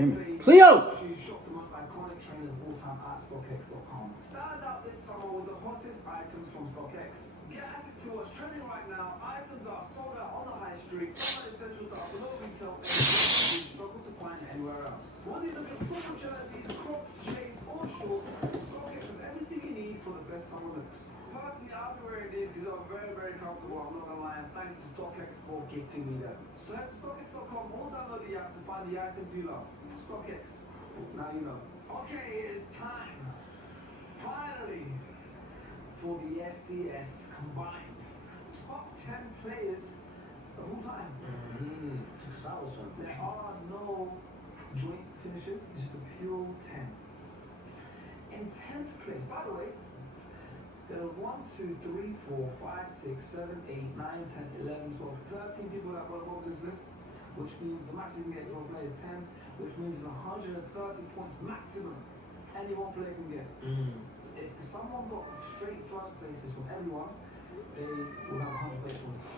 Cleo! She shop the most iconic trainers of all time at StockX.com. Stand out this summer with the hottest items from StockX. Get access to what's trending right now. Items that are sold out on the high street. Some essentials that are below retail and you struggle to find anywhere else. Whether you're looking for football jerseys, crops, shades, or shorts, StockX has everything you need for the best summer looks. Personally, I'll be wearing these because they're very, very comfortable. I'm not gonna lie, and thank you to StockX for gifting me them. So head to StockX.com or download the app to find the items you love. StockX. Now you know. Okay, it is time. Finally, for the SDS combined top 10 players of all time. There are no joint finishes, just a pure 10. In 10th place, by the way, there are 1, 2, 3, 4, 5, 6, 7, 8, 9, 10, 11, 12, 13 people that got above this list, which means the maximum you can get from player is 10, which means it's 130 points maximum any one player can get. If someone got straight first places from everyone, they will have 100 points.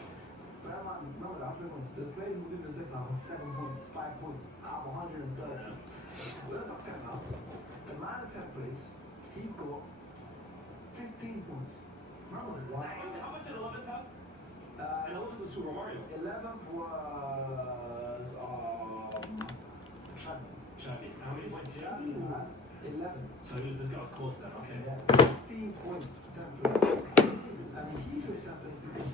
Bear in mind, remember that 100 points. There's players who do this list now with 7 points, 5 points, out of 130. We're top 10 now. The man in 10th place, he's got 15 points. Remember that? Wow. How much did 11th have? And 11th was Super Mario. 11th was Chabi. How many points did he have? 11. So this guy was close then, okay. Yeah. 15 points for 10th place. I mean, he finished 10th place because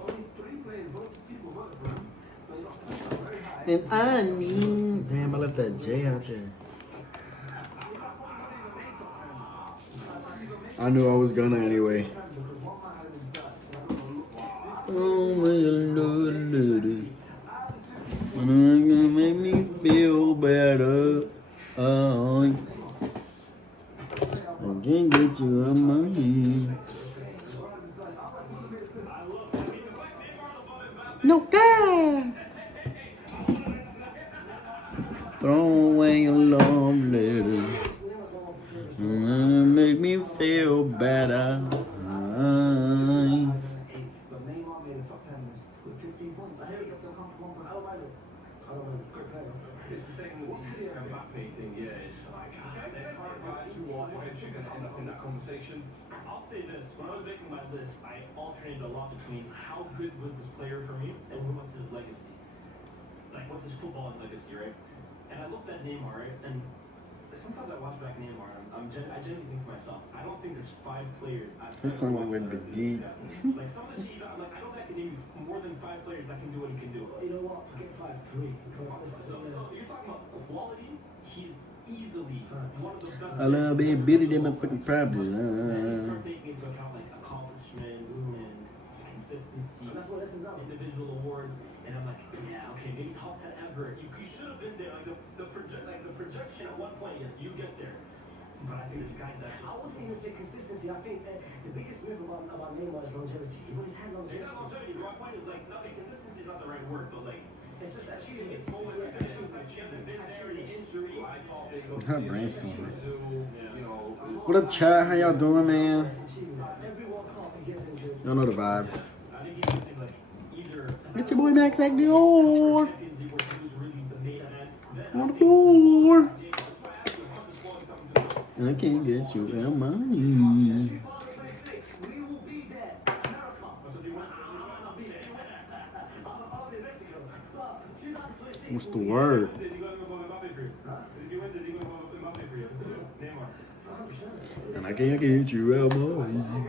only 3 players, both people voted for him. But he got very high. And I need... Damn, I left that J out there. I knew I was gonna anyway. Oh my Lord, gonna make me feel better. Oh, I can't get you on my head. No God. Throw away your love letter. Make me feel better. It's the same with the Mbappe thing, yeah. It's like they're current guys who are eventually going to end up in that conversation. I'll say this: when I was making my list, I alternated a lot between how good was this player for me and what's his legacy. Like, what's his footballing legacy, right? And I looked at Neymar, right? And sometimes I watch back Neymar, and I genuinely think to myself, I don't think there's 5 players. This someone with the geek. Like some of the shit, like I don't think I can name more than 5 players that can do what he can do. You know what? Forget 5, 3. So you're talking about quality. He's easily one of the best. I love being bitty than my fucking problem. Start taking into account like accomplishments and consistency, individual awards, and I'm like, yeah, okay, maybe top 10 ever. You should have been there. Like the projection at one point, yes, you get there. But I think there's guys that I wouldn't even say consistency. I think the biggest myth about Neymar is longevity. But he's had longevity. It's not longevity. My point is like nothing. Consistency is not the right word, but like it's just achieving it. Her brainstorming. What up, chat? How y'all doing, man? Y'all know the vibes. Get your boy Max at the door. On the floor. And I can't get you out my mind. What's the word? And I can't get you out my mind.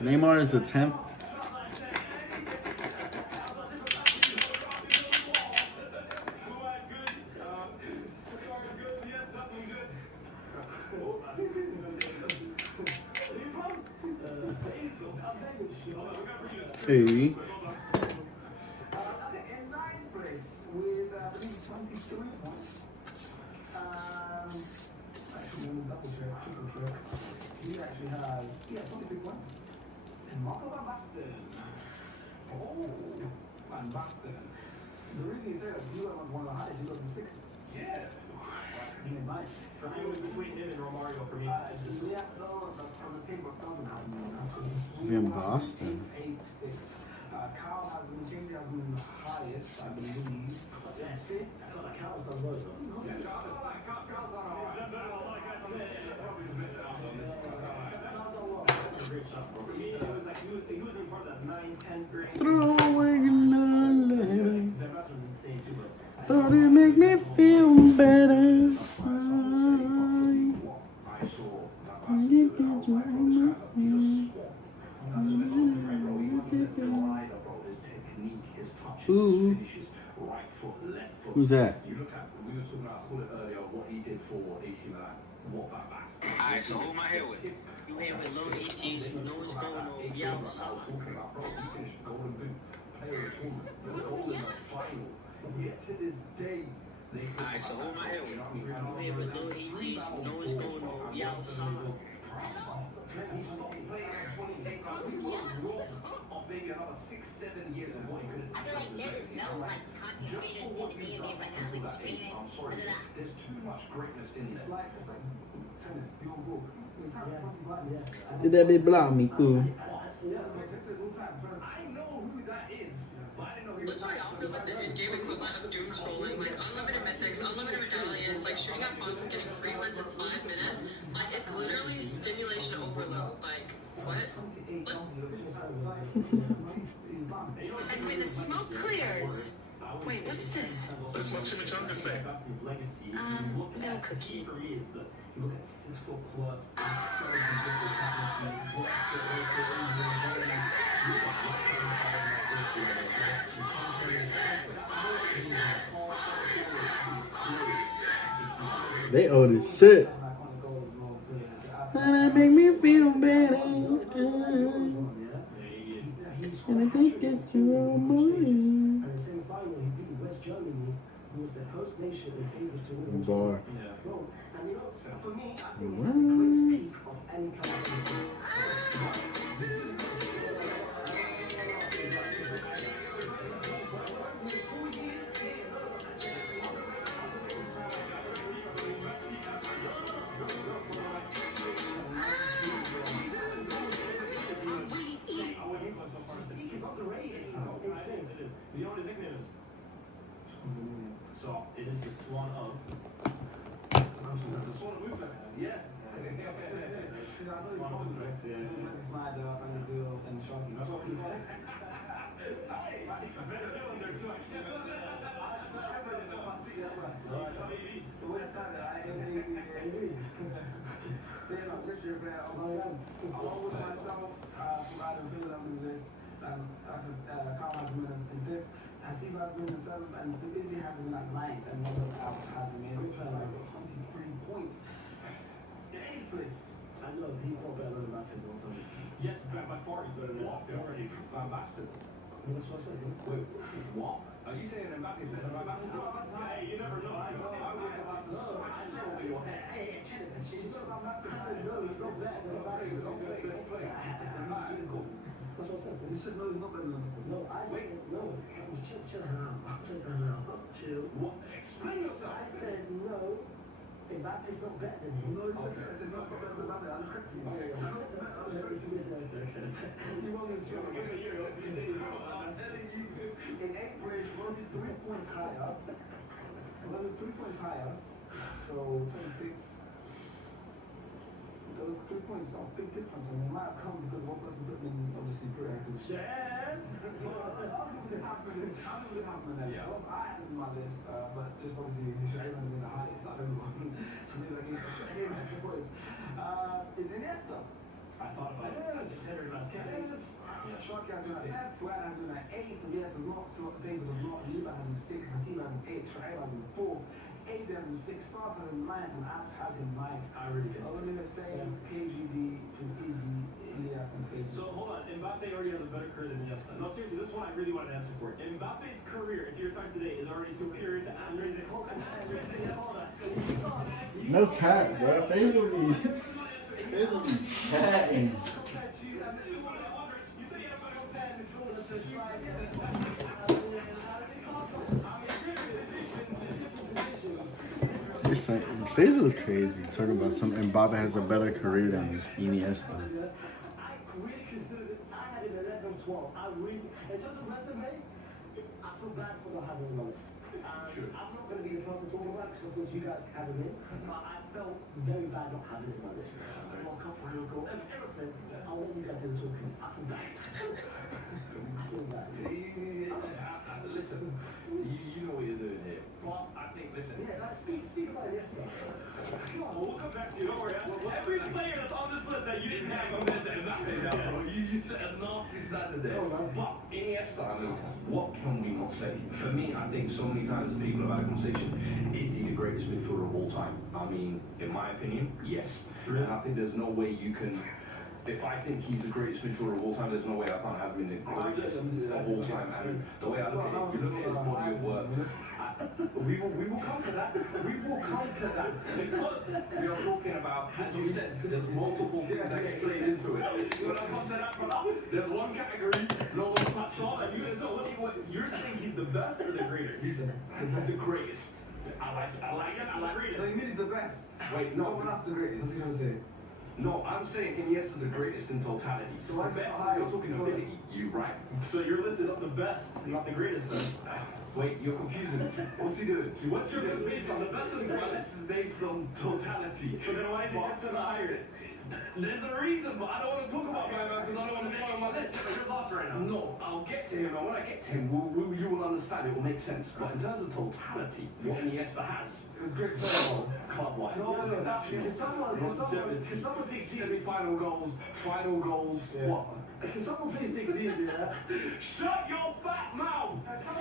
Neymar is the 10th. Hey. In 9th place with 23 points. Actually, let me double check, triple check. He actually has 23 points. And Marco Van Basten. Oh, Van Basten. The reason he said that he was one of the highest, he was the 6th. Yeah. For me, it was between him and Romario for me. Yeah, no, on the paper doesn't happen. In Boston. 8th, 6th. highest, I believe. Yes, fifth. I feel like Cal's done well, though. Yeah, I feel like Cal's done alright. Cal's done well. He was in part of that 9, 10 grade. Throwing love. Thought it make me feel better. Ooh. Who's that? We were talking about Hullet earlier, what he did for AC Milan, what that backs. Alright, so who am I here with? You here with Lil EGs, who knows going on, Yao Salah. Talking about, bro, he finished Golden Boot, player of the tournament, the Golden final. Yet to this day, they Alright, so who am I here with? You here with Lil EGs, who knows going on, Yao Salah. He stopped playing at 28, he was wrong of maybe another 6-7 years of what he could have I feel like there is no like content creators in the DMV right now, like streaming. I'm sorry, there's too much greatness in this. It's like tennis, pure ball. Did that be block me, cool? I know who that is, but I didn't know he was. Literally, all feels like the in-game equivalent of doom scrolling, like unlimited mythics, unlimited medallions, like shooting at bots and getting free wins in 5 minutes. Like, it's literally stimulation overload. Like, what? And when the smoke clears, wait, what's this? The smoke chimichangas thing. Little cookie. You look at 6 foot plus. They old as shit. And it make me feel better. And I think that you're all mine. Bar. And you know, for me, I think What? it's the greatest peak of any competition. You know what his nickname is? So it is the Swan of. The sort of movement, yeah. See, I know you're from there. It's like and the deal and Sharky. That's what we call it. Along with myself, from Adam Villa, I'm in this. Carl has been in fifth. Hasib has been in seventh, and Izzy has been at ninth, and Robert has been in fifth. I've got 23 points. In eighth place. I know he's not better than Mbappe or something. Yes, by far he's better than already. Van Basten. That's what I said. Wait, what? Are you saying Mbappe's better than Van Basten? Hey, you never know. I was about to smash over your head. Hey, chill it. She's talking about Van Basten. I said, no, he's not better than Mbappe. He's not better than player. That's what I said. You said no, he's not better than Mbappe. No, I said no. Chill out. Chill. What? Explain yourself. I said no. Mbappe's not better than him. No, okay. I said no, not better than Mbappe. I was correcting you. You won this job. In eighth place, we're only 3 points higher. We're only 3 points higher. So 26. Those 3 points are a big difference, and it might have come because one person put me in, obviously, prayer. Because I'll give it happening there. I had it in my list, but just obviously, Sharon is in the highest out of everyone. So maybe I gave extra points. Is Iniesta? I thought about it. I just said it last game. Sharky has been at 10th, Fuad has been at 8th, and yes, there's not things was not. Liba has been 6th, Hasib has been 8th, Shoaib has been 4th. 8 has been 6th, Stars has been 9th, and Ant has been 9th. I really guess. Only the same KGD to Izzy, Elias, and Facebook. So hold on, Mbappe already has a better career than Iniesta. No, seriously, this one I really want an answer for. Mbappe's career, if you're talking today, is already superior to Andres. No cap, bro. Face will be chatting. Faisal was crazy talking about some Mbappe has a better career than Iniesta. I really considered it. I had it 11, 12. I really, in terms of resume, feel bad for not having him on this. I'm not going to be the person talking about it because of course you guys have him in, but I felt very bad not having him on this. World Cup for Liverpool, everything. I'll let you guys do the talking. I feel bad. I feel bad. Listen, you know what you're doing here. But I think, listen. Yeah, like, speak about it yesterday. Well, we'll come back to you, don't worry. Every player that's on this list that you didn't have compared to Mbappe now, bro. You set a nasty standard there. But Iniesta, I mean, what can we not say? For me, I think so many times people have had a conversation, is he the greatest midfielder of all time? I mean, in my opinion, yes. And I think there's no way you can... If I think he's the greatest midfielder of all time, there's no way I can't have him in the greatest of all time. And the way I look at it, you look at his body of work. We will come to that. We will come to that because we are talking about, as you said, there's multiple things that get played into it. When I come to that, brother, there's one category no one's touched on, and you're saying he's the best or the greatest? He's the greatest. I like the greatest. So you mean he's the best? Wait, no. Someone else the greatest. What's he going to say? No, I'm saying Iniesta's the greatest in totality. So the best, you're talking ability, you right? So your list is the best, not the greatest then? Wait, you're confusing me. What's he doing? What's your list based on? The best or the greatest? My list is based on totality. So then why is Iniesta the higher? There's a reason, but I don't want to talk about my man because I don't want to spoil my list. But you're lost right now. No, I'll get to him, and when I get to him, you will understand. It will make sense. But in terms of totality, what Iniesta has, it was great football, club-wise. No. Can someone dig semi-final goals, final goals? Yeah. What? Can someone please dig deep? Yeah. Shut your fat mouth! I said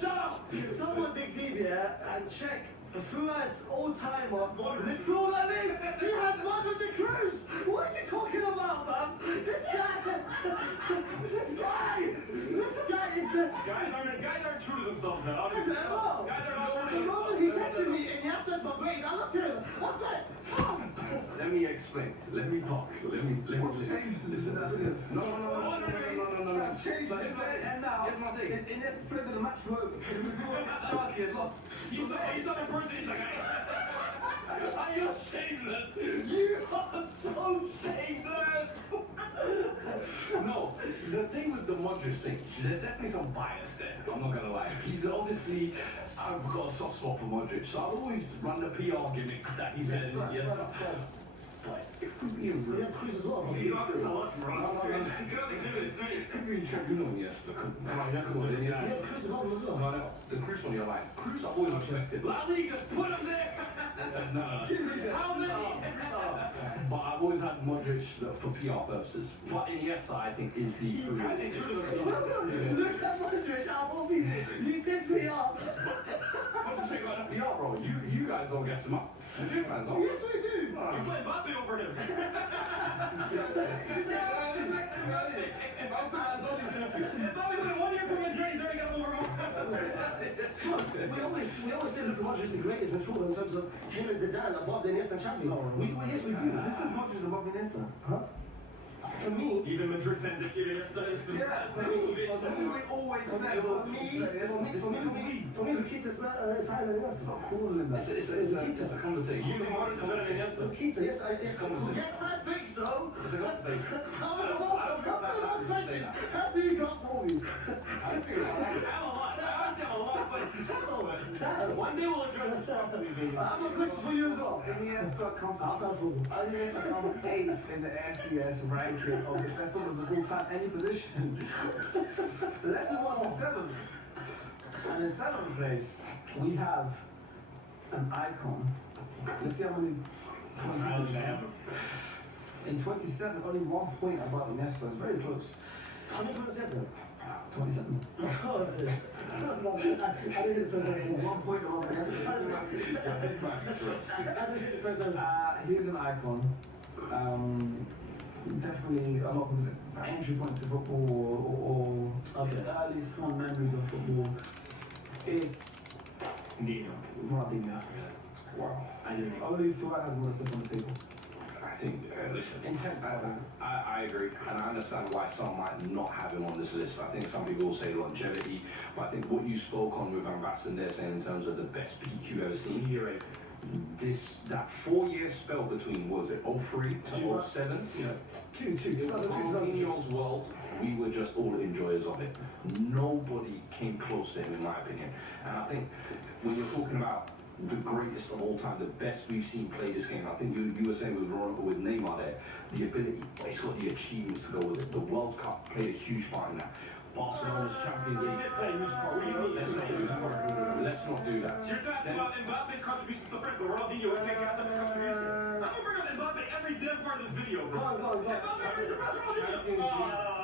shut up! Can someone dig deep, yeah, and check? Fuad's all-timer midfielder list. He had Modric and Kroos. What is he talking about, man? This guy is a... Guys aren't true to themselves, man. Honestly, guys are not true to themselves. The moment he said to me, Iniesta's my greatest, I looked at him. I said, come. Let me explain. Let me talk. Let me listen. No. That's changed. And now, Iniesta's played in the match for Sharky and lost. He's not a person, he's like, are you shameless? You are so shameless! No, the thing with the Modric thing, there's definitely some bias there, I'm not gonna lie. He's obviously, I've got a soft spot for Modric, so I've always run the PR gimmick that he's better than Iniesta. But if we're being real, Kroos as well. you don't have to tell us, bro. Could be in Tribunal, yes. Kroos as well. No, the Kroos one you're like, Kroos I've always respected. La Liga, put him there! No. How many? But I've always had Modric for PR purposes. But Iniesta, I think, is the true. Look at Modric, you said PR. What you say about the PR, bro? You guys don't guess him up. You guys don't. Yes, we do. You play Mbappe over him. It's only been 1 year for Madrid, he's already got him over. We always say that Modric is the greatest midfielder in terms of him and Zidane above the Iniesta and champions. Yes, we do. This is Modric above Iniesta. Huh? For me, Even Madrid fans that give Iniesta is the best. we always say, for me, Lukita's better higher than Iniesta. Stop calling him that. It's a conversation. You think Modric is better than Iniesta? Lukita, yes, I think so. It's a conversation. How do you got for me? I honestly have a lot of questions. One day we'll address this properly, baby. I have a question for you as well. Iniesta comes eighth in the SDS ranking of the best footballers of all time, any position. Let's move on to seventh. And in seventh place, we have an icon. Let's see how many points he has. In 27, only 1 point above Iniesta. It's very close. How many points have you? 27. I didn't hit the first one. 1 point above Iniesta. I didn't hit the first one. He's an icon. Definitely a lot of his entry point to football or early fond memories of football is Ronaldinho. Wow. Only Fuad has more this on the table. I think, listen, I agree, and I understand why some might not have him on this list. I think some people will say longevity, but I think what you spoke on with Van Basten there, saying in terms of the best peak you've ever seen, that 4-year spell between, what was it, 03 to 07? Yeah. Ronaldinho's world we were just all enjoyers of it. Nobody came close to him, in my opinion. And I think when you're talking about the greatest of all time, the best we've seen play this game, I think you were saying with Neymar there, the ability, but he's got the achievements to go with it. The World Cup played a huge part in that. Barcelona's Champions League. Let's not do that. So you're talking about Mbappe's contributions to France, but Ronaldinho can't get some of his contributions. I'm gonna bring up Mbappe every damn part of this video, bro.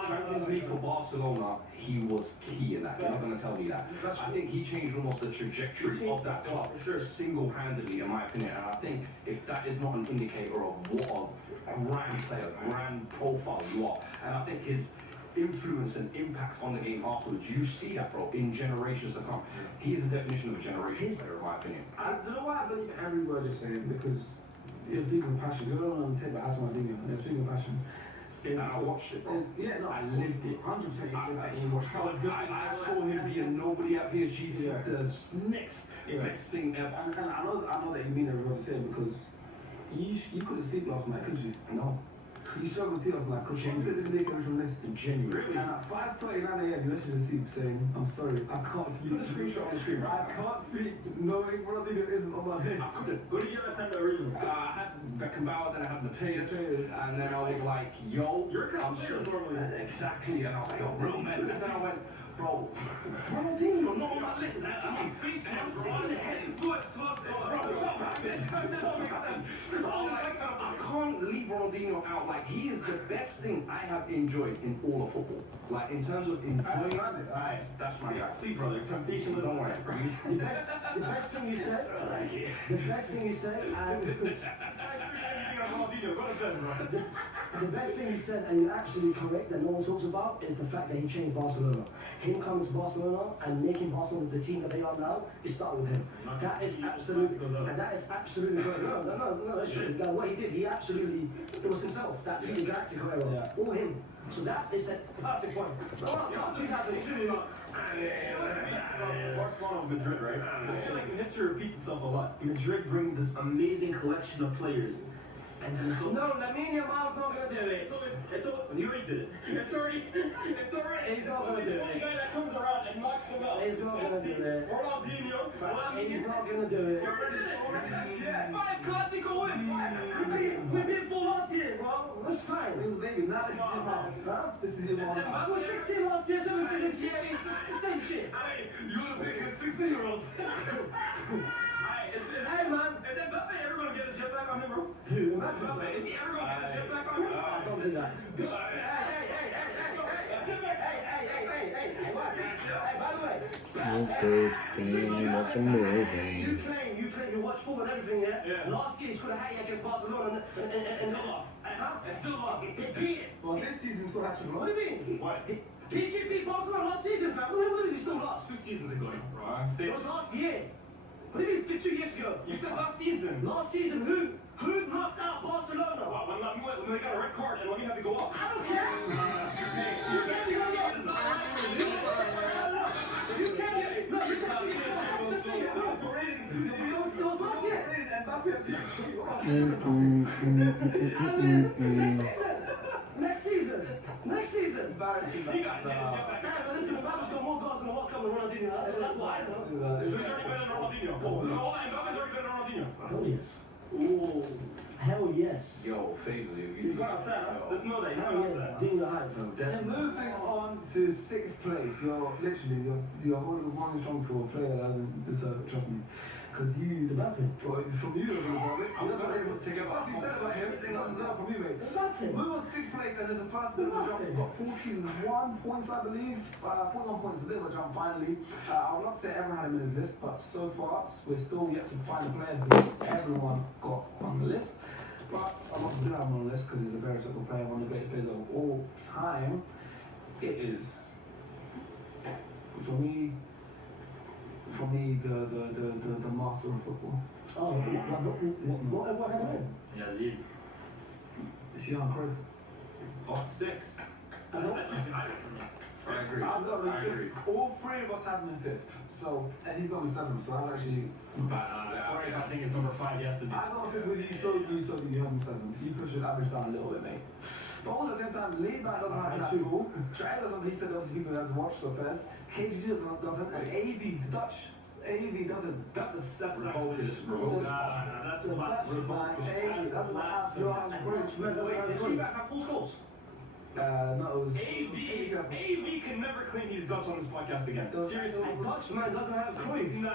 Champions League for Barcelona, he was key in that. You're not going to tell me that. I think he changed almost the trajectory of that club single-handedly, in my opinion. And I think if that is not an indicator of what a grand player, grand profile you are, and I think his influence and impact on the game afterwards, you see that, bro, in generations to come. He is the definition of a generation player, in my opinion. I don't know why I believe every word you're saying, because you're speaking with passion. You don't want to take that out of my video, you're speaking with passion. And I watched it, bro. Yeah, no, I lived it. 100%. I saw him be a nobody at PSG to the next best thing ever. And I know that you mean every word you say, because you couldn't sleep last night, could you? No. You struggled to see last night because you didn't make it from this. Genuinely. And at 5:39 a.m. you messaged the sleep saying, I'm sorry, I can't sleep. Put a screenshot on the screen, right? I can't sleep knowing Ronaldinho isn't on my list. I couldn't. Who did you have at the original? I had Beckenbauer, then I had Mateus, and then I was like, yo, You're a I'm sure. normally. Exactly, and I was like, yo, real man. And then I went, bro, Ronaldinho, not on my list. I mean, space jams on the head. I can't leave Ronaldinho out. Like, he is the best thing I have enjoyed in all of football. Like, in terms of enjoying it, that's my guy. Sleep, brother. Temptation. Don't worry, bro. The best thing you said, the best thing you said, and the best thing you said, and you're absolutely correct, that no one talks about, is the fact that he changed Barcelona. Him coming to Barcelona and making Barcelona the team that they are now, it started with him. That is absolutely, and that is absolutely correct. No, it's true. Like, what he did, he absolutely, it was himself, that Liga Galactico era, all him. So that is a perfect point. Barcelona, Madrid, right? I feel like history repeats itself a lot. Madrid bring this amazing collection of players. And so No, Lamine Yamal's not gonna do it. you already did it. It's already. He's not gonna do it. One guy that comes around and knocks them out. He's not gonna do it. Ronaldinho. He's not gonna do it. Yeah. 5 Clasico wins. We beat 4 last year, bro. That's fine. Baby, now this is your mom. This is your mom. I was 16 last year, 17 this year. It's the same shit. Hey, you wanna pick a 16-year-old? Hey, man. Is Mbappe ever gonna get his jet back on him, bro? Who? Mbappe, is he ever gonna get his jet back on him? Don't do that. You claim you watch football and everything, yeah? Last year he scored a hat against Barcelona and Still lost. Huh? Still lost. They beat it. Well, this season's got actually What do you mean? What? PSG beat Barcelona last season, fam. What is he still lost? 2 seasons ago, bro. It was last year. What do you mean 2 years ago? You said last season. Last season, who knocked out Barcelona? When they got a red card and let me have to go off. I don't care. Next season. embarrassing. Listen, Mbappe's got more goals in the World Cup than Ronaldinho. That's why I know. So he's already better than Ronaldinho. So Mbappe's already better than Ronaldinho. Hell yes. Ooh. Hell yes. Yo, Faisal, He's got upset, huh? Let's know that. He's Hell got yes. upset. Ding the hype, fam. And moving on to 6th place, you're holding one strong for a player that doesn't deserve it, trust me. Because you, Mbappe. well, from you, doesn't deserve it. I was not able to get Stuff you said about him, it doesn't deserve from you, mate. Mbappe. Move on to 6th place, and there's a first bit of a jump. We've got 41 points, I believe. 41 points, a bit of a jump finally. I would not say everyone had him in his list, but so far, we're still yet to find a player who everyone got on the list. But a lot do have him on the list because he's a very respectable player, one of the greatest players of all time. It is, for me, the master of football. Oh, what happened? Yazid. It's Johan Cruyff. Oh, 6. I don't. I agree. I agree. All three of us have him in 5th. So, and he's got me 7th, so that's actually. Sorry, I think it's number 5 yesterday. I got him 5th with you, so you have him 7th. You push his average down a little bit, mate. But also at the same time, Liban doesn't have that tool. Jai doesn't, he said obviously people has watched so first. KG doesn't, and AV, the Dutch, AV doesn't. That's Revolt is that's a Like, AV doesn't have Johan Cruyff. Wait, did Liban have full scores? No, it was AV can never claim he's Dutch on this podcast again. Seriously. Dutch man doesn't have Cruyff. Nah.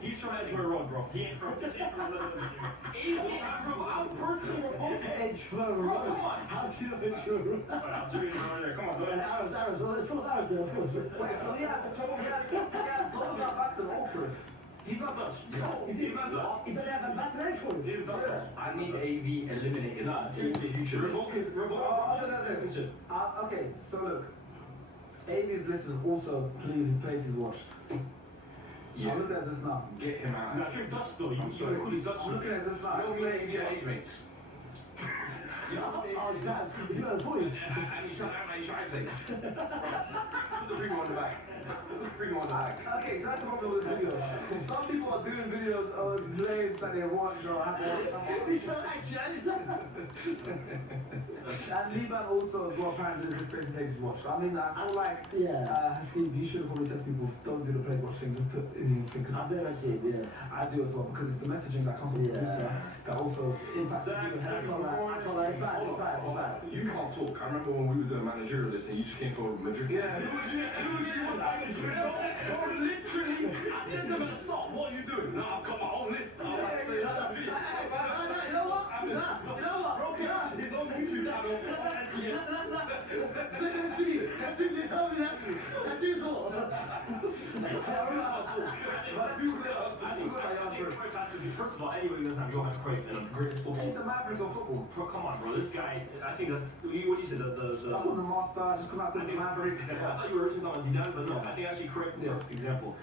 He's trying to edge my road, bro. He ain't from I'm personally revolted. Edge for a Bro, road. come on. How do you edge for a road? I'll show you over there. Come on, go And ahead. Arabs, well, it's full of Arabs there, of course. So yeah, those are faster than Cruyff. He's not Dutch. No, He's not Dutch. He doesn't have a best name for it. He's not Dutch. I need AV eliminated. Nah, seriously, you should revoke his citizenship. Okay, so look, AV's list is also places watched. Yeah. I'm looking at this now. Get him out. Nah, you're Dutch though. You sorry. include Dutch. I'm looking at this now. No, we ain't even age mates. Oh, God, you got a point. And he's trying to play. Put the ring on the back. Put the ring on the back. Okay, so that's the problem with videos. Because some people are doing videos of players that they watch or have He's not actually. And Liban also as well apparently there's crazy places watched. I mean, I feel like Hasib, you should have probably said to people, don't do the place watch thing, just put in the thing. I bet I see it, yeah. I do as well because it's the messaging that comes from the producer that also impacts the viewer. It's bad. You can't talk. I remember when we were doing managerial list and you just came for Madrid. Yeah, literally, I said to him, stop, what are you doing? No, I've got my own list. I'm like, say that video. You know what? He's on YouTube now, don't Let's see, they tell me that. Let's see what. First of all, anybody doesn't have Johan Cruyff and the greatest football. He's the maverick of football. Bro, come on, bro. This guy, I think that's what do you say? I call him the master, just come out with the maverick. I thought you were originally talking about Zidane, but no, I think actually Cruyff is the perfect example.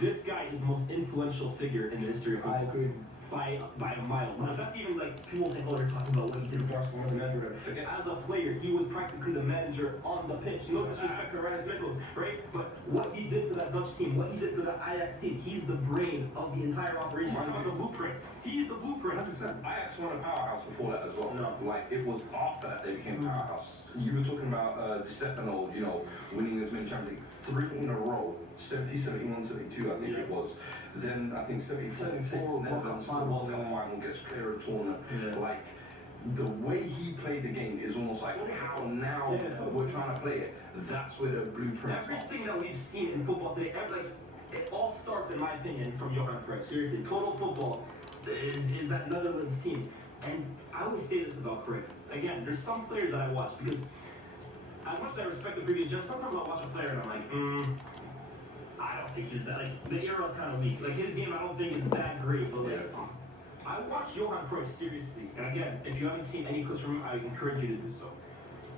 This guy is the most influential figure in the history of football. I agree. By a mile. Now, that's even like people think, oh, they're talking about what he did in Barcelona as a manager. As a player, he was practically the manager on the pitch. No disrespect to Ryan Mikkels, right? But what he did for that Dutch team, what he did for that Ajax team, he's the brain of the entire operation. Talking about the blueprint. He's the blueprint. 100%. Ajax won a powerhouse before that as well. No. Like, it was after that they became powerhouse. You were talking about Di Stefano, you know, winning as many Champions League 3 in a row. 70, 71, 72, I think it was. Then I think 74, Netherlands, the World Cup final gets player of tournament. Like, the way he played the game is almost like how now we're trying to play it. That's where the blueprint starts. Everything that we've seen in football today, it all starts, in my opinion, from Johan Cruyff. Seriously, total football is that Netherlands team. And I always say this about Cruyff. Again, there's some players that I watch because as much as I respect the previous gen, sometimes I'll watch a player and I'm like, I don't think he's that. Like, the era's kind of weak. Like, his game, I don't think is that great, but like, I watch Johan Cruyff seriously. And again, if you haven't seen any clips from him, I encourage you to do so.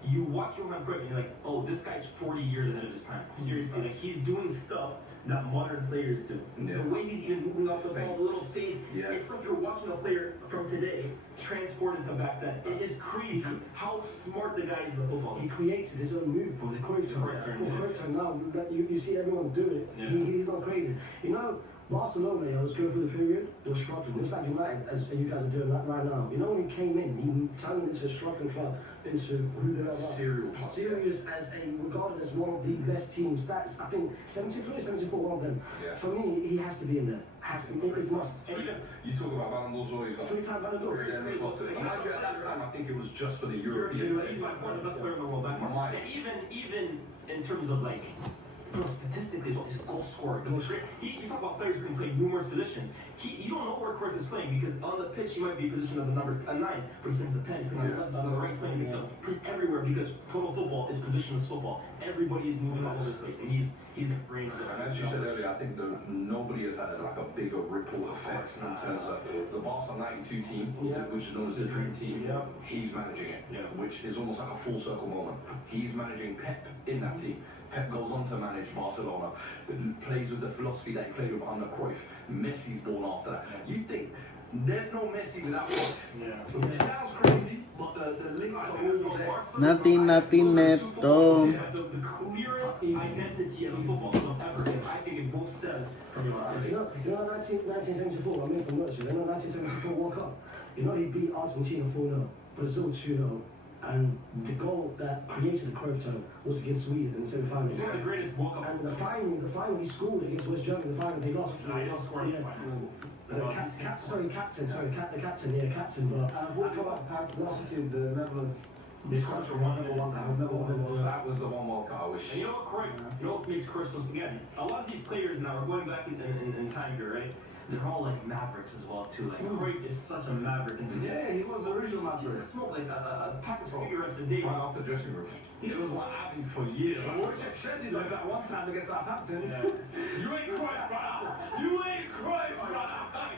You watch Johan Cruyff and you're like, oh, this guy's 40 years ahead of his time. Seriously, like, he's doing stuff that modern players do. The way he's even moving off the ball, a little space, it's like you're watching a player from today transported to back then. It is crazy how smart the guy is in football. He created his own move, bro. The Cruyff turn. Now you see everyone do it. He's not crazy. You know, Barcelona, I was going through the period, they were struggling. It's like United, as you guys are doing that right now. You know, when he came in, he turned into a struggling club, into who they are now. Serious as regarded as one of the best teams. That's, I think, 73, 74, one of them. For me, he has to be in there. Has to be. It's must. You talk about Ballon d'Or, he's got 3-time Ballon d'Or. Mind you, at that time, I think it was just for the European. He's like one of the best players in the world. And even in terms of like, bro, statistically, he's a goal scorer. You talk about players who can play numerous positions. You don't know where Cruyff is playing because on the pitch he might be positioned as a 9, but he's playing as a 10, he's playing on the left, on the right, he's playing midfield. He's everywhere because total football is positionless football. Everybody is moving all over the place, and he's the brain of it. And as you said earlier, I think nobody has had a bigger ripple effect in terms of the Barca 92 team, which is known as the Dream Team. He's managing it, which is almost like a full circle moment. He's managing Pep in that team. Pep goes on to manage Barcelona, plays with the philosophy that he played with under Cruyff. Messi's born after that. You think there's no Messi without Cruyff? It sounds crazy, but the links are all there. Nothing, Neto. The clearest identity as a football club ever is, I think, it both stems from your You know 1974, I made some notes. You know 1974 World Cup. You know he beat Argentina 4-0. Brazil 2-0, and the goal that created the Cruyff turn was against Sweden in the semi-final. He's one of the greatest World Cup. And the final he scored against West Germany. The final they lost. No, he lost scoring. Yeah. Captain. Captain. But And I've watched past the Netherlands. This country won number one. That was the one World Cup I wish. And you know what, Cruyff? You know what makes Cruyff so again? A lot of these players now are going back in time here, right? They're all like mavericks as well too. Like Cruyff is such a maverick. Yeah, he was the original He maverick. would smoke like a pack of cigarettes a day. Right off the dressing room. It was what happened for years. Shed did like that one time against Southampton. Yeah. You ain't Cruyff, brother. You ain't Cruyff, brother.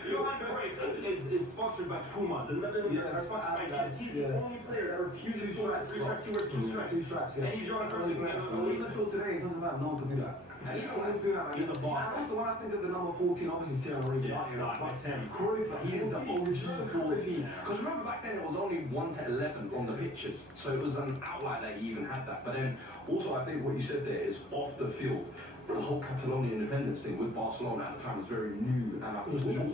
Johan Cruyff is sponsored by Puma. The Netherlands are sponsored by Adidas. He's the only player that refuses to wear 3 stripes. He wears 2 stripes. 2 stripes, yeah. And he's Johan Cruyff. Even until today, in terms of that, no one could do that. And He always do that. he's a boss. And also, when I think of the number 14, obviously it's Thierry Henry. Yeah, it's him. Cruyff, he is the OG 14. Because remember back then it was only 1 to 11 on the pitches, so it was an outlier that he even had that. But then also I think what you said there is off the field. The whole Catalonia independence thing with Barcelona at the time was very new, and I think he was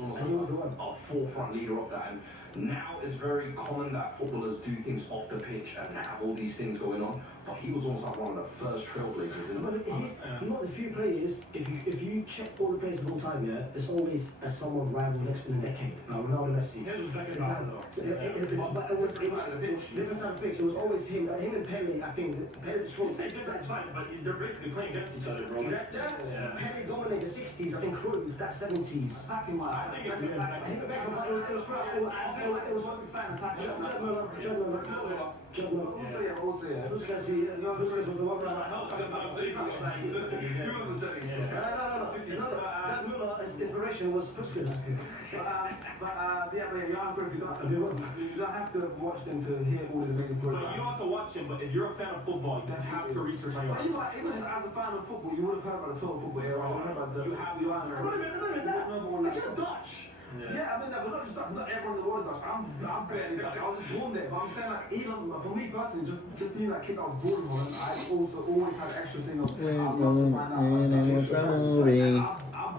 almost a forefront leader of that. And now it's very common that footballers do things off the pitch and have all these things going on. But he was almost like one of the first trailblazers in But it. he's one of the few players, if you check all the players of all time, yeah, there's always someone rival next in a decade. Like Ronaldo, Messi. His was Beckenbauer though. But it was different side of the pitch. It was always him and Pele. I think Pele was strong. Say different sides, but they're basically playing against each other, bro. Yeah. Pele dominated the 60s. I think Cruyff that 70s. Back in my I think it's Also, yeah. Busquets was the one that Jack Müller, inspiration was Busquets. But Johan Cruyff, you don't have to watch them to hear all the amazing stories. But you don't have to watch him, but if you're a fan of football, you have to research on your Even just as a fan of football, you would have heard about the total football era. You would have heard about the Johan Cruyff. You're Dutch. Yeah, I mean, but not just Dutch. Not everyone in the world is Dutch. I'm barely Dutch. I was just born there. But I'm saying, like, even for me personally, just being that kid that was born in Holland, I also always had an extra thing of I'd love to find out. I'm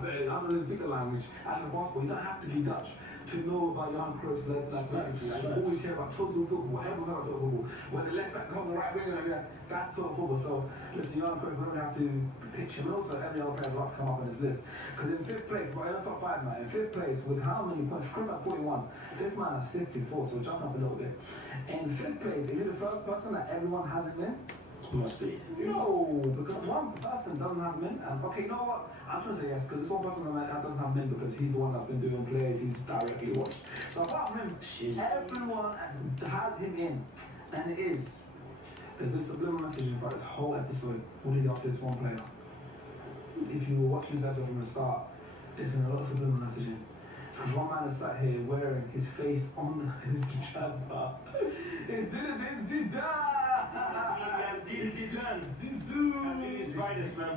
barely. I don't really speak the language. As a basketball, you don't have to be Dutch to know about Johan Cruyff's legacy. Like, you always hear about total football. Everyone knows about total football. When the left back comes right wing, that's total football. So listen, Johan Cruyff, we don't have to pitch him. And also, every other player is about to come up on this list. Because in 5th place, but in the top 5 now, in 5th place with how many points? Cruyff at 41. This man has 54, so jump up a little bit. In 5th place, is he the first person that everyone has him in? Must be. No, because one person doesn't have men. And okay, you know what? I'm trying to say yes, because this one person that doesn't have men because he's the one that's been doing plays, he's directly watched. So apart from him, everyone has him in. And it is. There's been subliminal messaging for this whole episode. What did you after this one player? If you were watching this episode from the start, there's been a lot of subliminal messaging. Because one man is sat here wearing his face on his jabba. It's Zinedine Zidane! Zidane. Zizou! I think he's finest, man.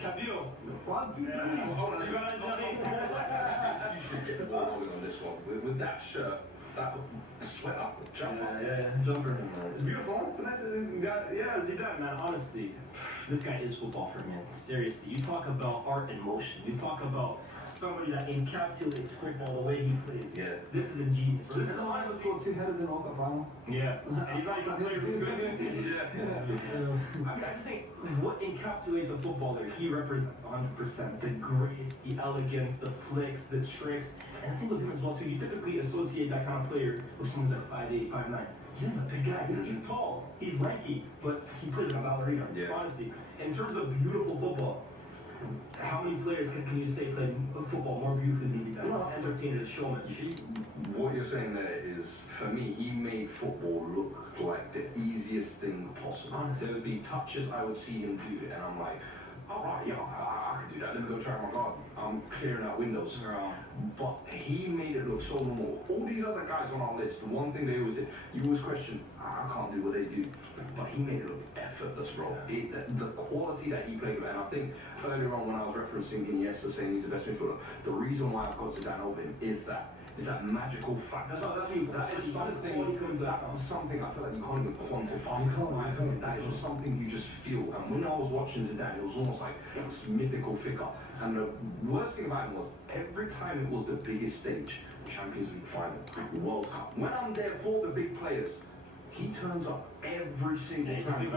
Cabio. 1, 2, 3. You should get the ball rolling on this one. With that shirt, that sweat up, jumper. Yeah, jumper. It's beautiful. It's a nice yeah, Zidane, man, honestly. This guy is football for me. Seriously, you talk about art and motion. You talk about somebody that encapsulates football the way he plays. Yeah. This is ingenious. This is the one that scored 2 headers in the World Cup final. Yeah. And he's not even playing good. I mean, I just think what encapsulates a footballer, he represents 100%. The grace, the elegance, the flicks, the tricks. And I think with him as well, too, you typically associate that kind of player with someone who's like 5'8", 5'9". He's a big guy. He's tall. He's lanky. But he plays like a ballerina. Yeah. Honestly. In terms of beautiful football, how many players can you say play football more beautifully than Zidane? Well, entertainer, a showman. You see, what you're saying there is, for me, he made football look like the easiest thing possible. There would be touches I would see him do, and I'm like, alright, yeah, I can do that. Let me go try my garden. I'm clearing out windows. But he made it look so normal. All these other guys on our list, the one thing they always say, you always question, I can't do what they do. But he made it look effortless, bro. The quality that he played with, and I think earlier on when I was referencing Iniesta saying he's the best midfielder, the reason why I've got Zidane over him is that It's that magical factor. That is something I feel like you can't even quantify. That is just something you just feel. And when I was watching Zidane, it was almost like this mythical figure. And the worst thing about him was every time it was the biggest stage, Champions League final, World Cup. When I'm there for the big players, he turns up every single time.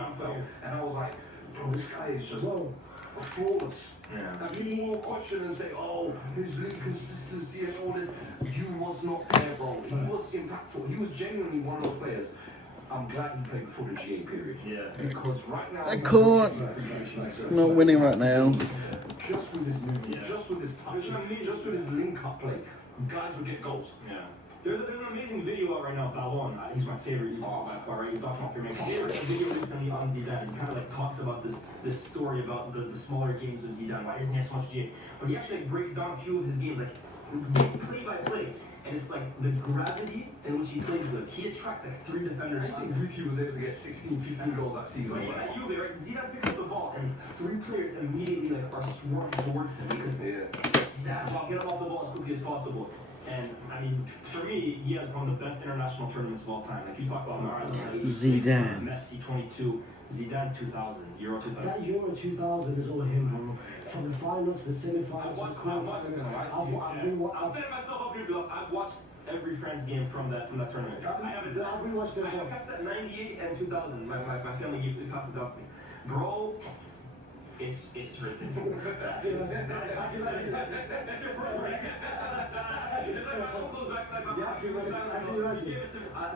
And I was like, bro, this guy is just flawless. Yeah. And people will question and say, oh, his league consistency and all this. You was not there, bro. He was impactful. He was genuinely one of those players. I'm glad he played before the GA period. Yeah. Because right now, I can't. Not winning right now. Just with his movement, just with his touch, just with his link-up play, guys would get goals. Yeah. There's an amazing video out right now, Balon. He's my favorite YouTuber, right? You're talking about your favorite video recently on Zidane. He kind of like talks about this story about the smaller games of Zidane. Why doesn't he have so much GA? But he actually like, breaks down a few of his games, like play by play. And it's like the gravity in which he plays with. He attracts like 3 defenders. I think Guti was able to get 16, 15 goals that season. At Juve, right? Zidane picks up the ball and 3 players immediately like are swarming towards him because Zidane, well, get him off the ball as quickly as possible. And I mean, for me, he has one of the best international tournaments of all time. Like you talk about Maradona, Zidane, Messi 22, Zidane 2000, Euro 2000. That Euro 2000 is all him, bro. From the finals, the semi-finals, I'm setting myself up here, Bill. I've watched every France game from that tournament. I've rewatched it. I cassette 98 and 2000. My family passed it down to me, bro. It's written. That's your bro, right? It's like my uncle's back,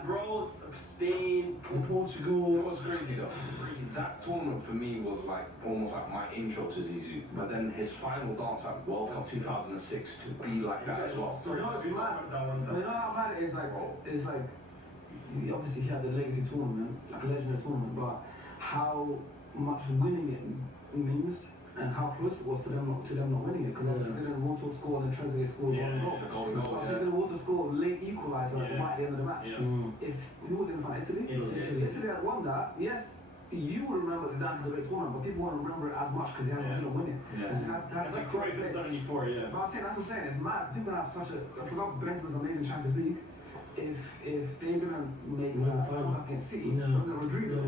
bro, Spain, Portugal. It was crazy though. That tournament for me was like almost like my intro to Zizou. But then his final dance at World Cup 2006 to be like that as well. So you know how hard it is, like, it's like, obviously he had the legacy tournament, like a legendary tournament, but how much winning it means and how close it was to them not winning it, because obviously they didn't want to score and then Trezeguet scored one goal. They didn't want to score late equaliser right at the end of the match. If who was in the final? Italy had won that, yes. You would remember the Zidane the great tournament, but people won't remember it as much because he hasn't been winning. That's like Cruyff in '74, yeah. But I'm saying, that's what I'm saying. It's mad. People have such a, for example, Benzema's amazing Champions League. If they didn't make the final against City, Rodrigo.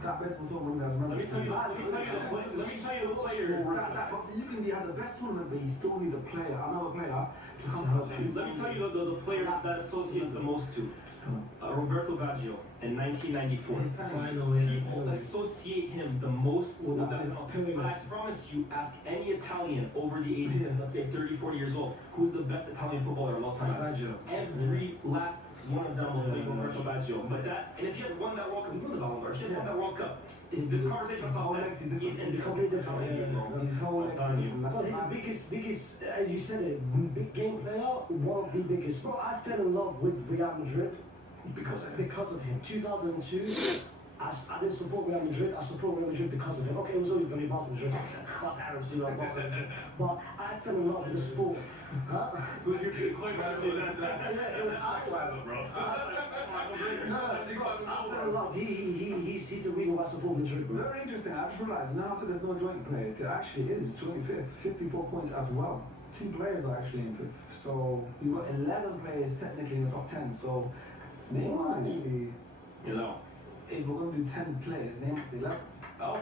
That Benzema tournament, guys, remember. Let me tell you the player. You can have the best tournament, but you still need another player to come help you. Let me tell you the player that associates the most to. Roberto Baggio in 1994. People associate him the most with that. But I promise you, ask any Italian over the age of, let's say, 30, 40 years old, who's the best Italian footballer of all time? Baggio. Every last one of them will play Roberto Baggio. But that, and if he had won that World Cup, he won the Ballon d'Or. If he had won that World Cup, this conversation about that, he's in completely different. His whole Well, he's the biggest, as you said it, big game player, one of the biggest. Bro, I fell in love with Real Madrid. Because of him. 2002, I didn't support Real Madrid. I support Real Madrid because of him. Okay, it was always going to be Barca Madrid. That's Arabs, you know. But I fell in love with the sport. Huh? Who's your claim? It was bro. I fell in love. He's the reason why I support Madrid, bro. Very interesting. I just realized now that there's no joint players. There actually is 25th, 54 points as well. 2 players are actually in 5th. So you've got 11 players technically in the top 10. So Neymar actually, if we're going to do 10 players, Neymar 11. Oh,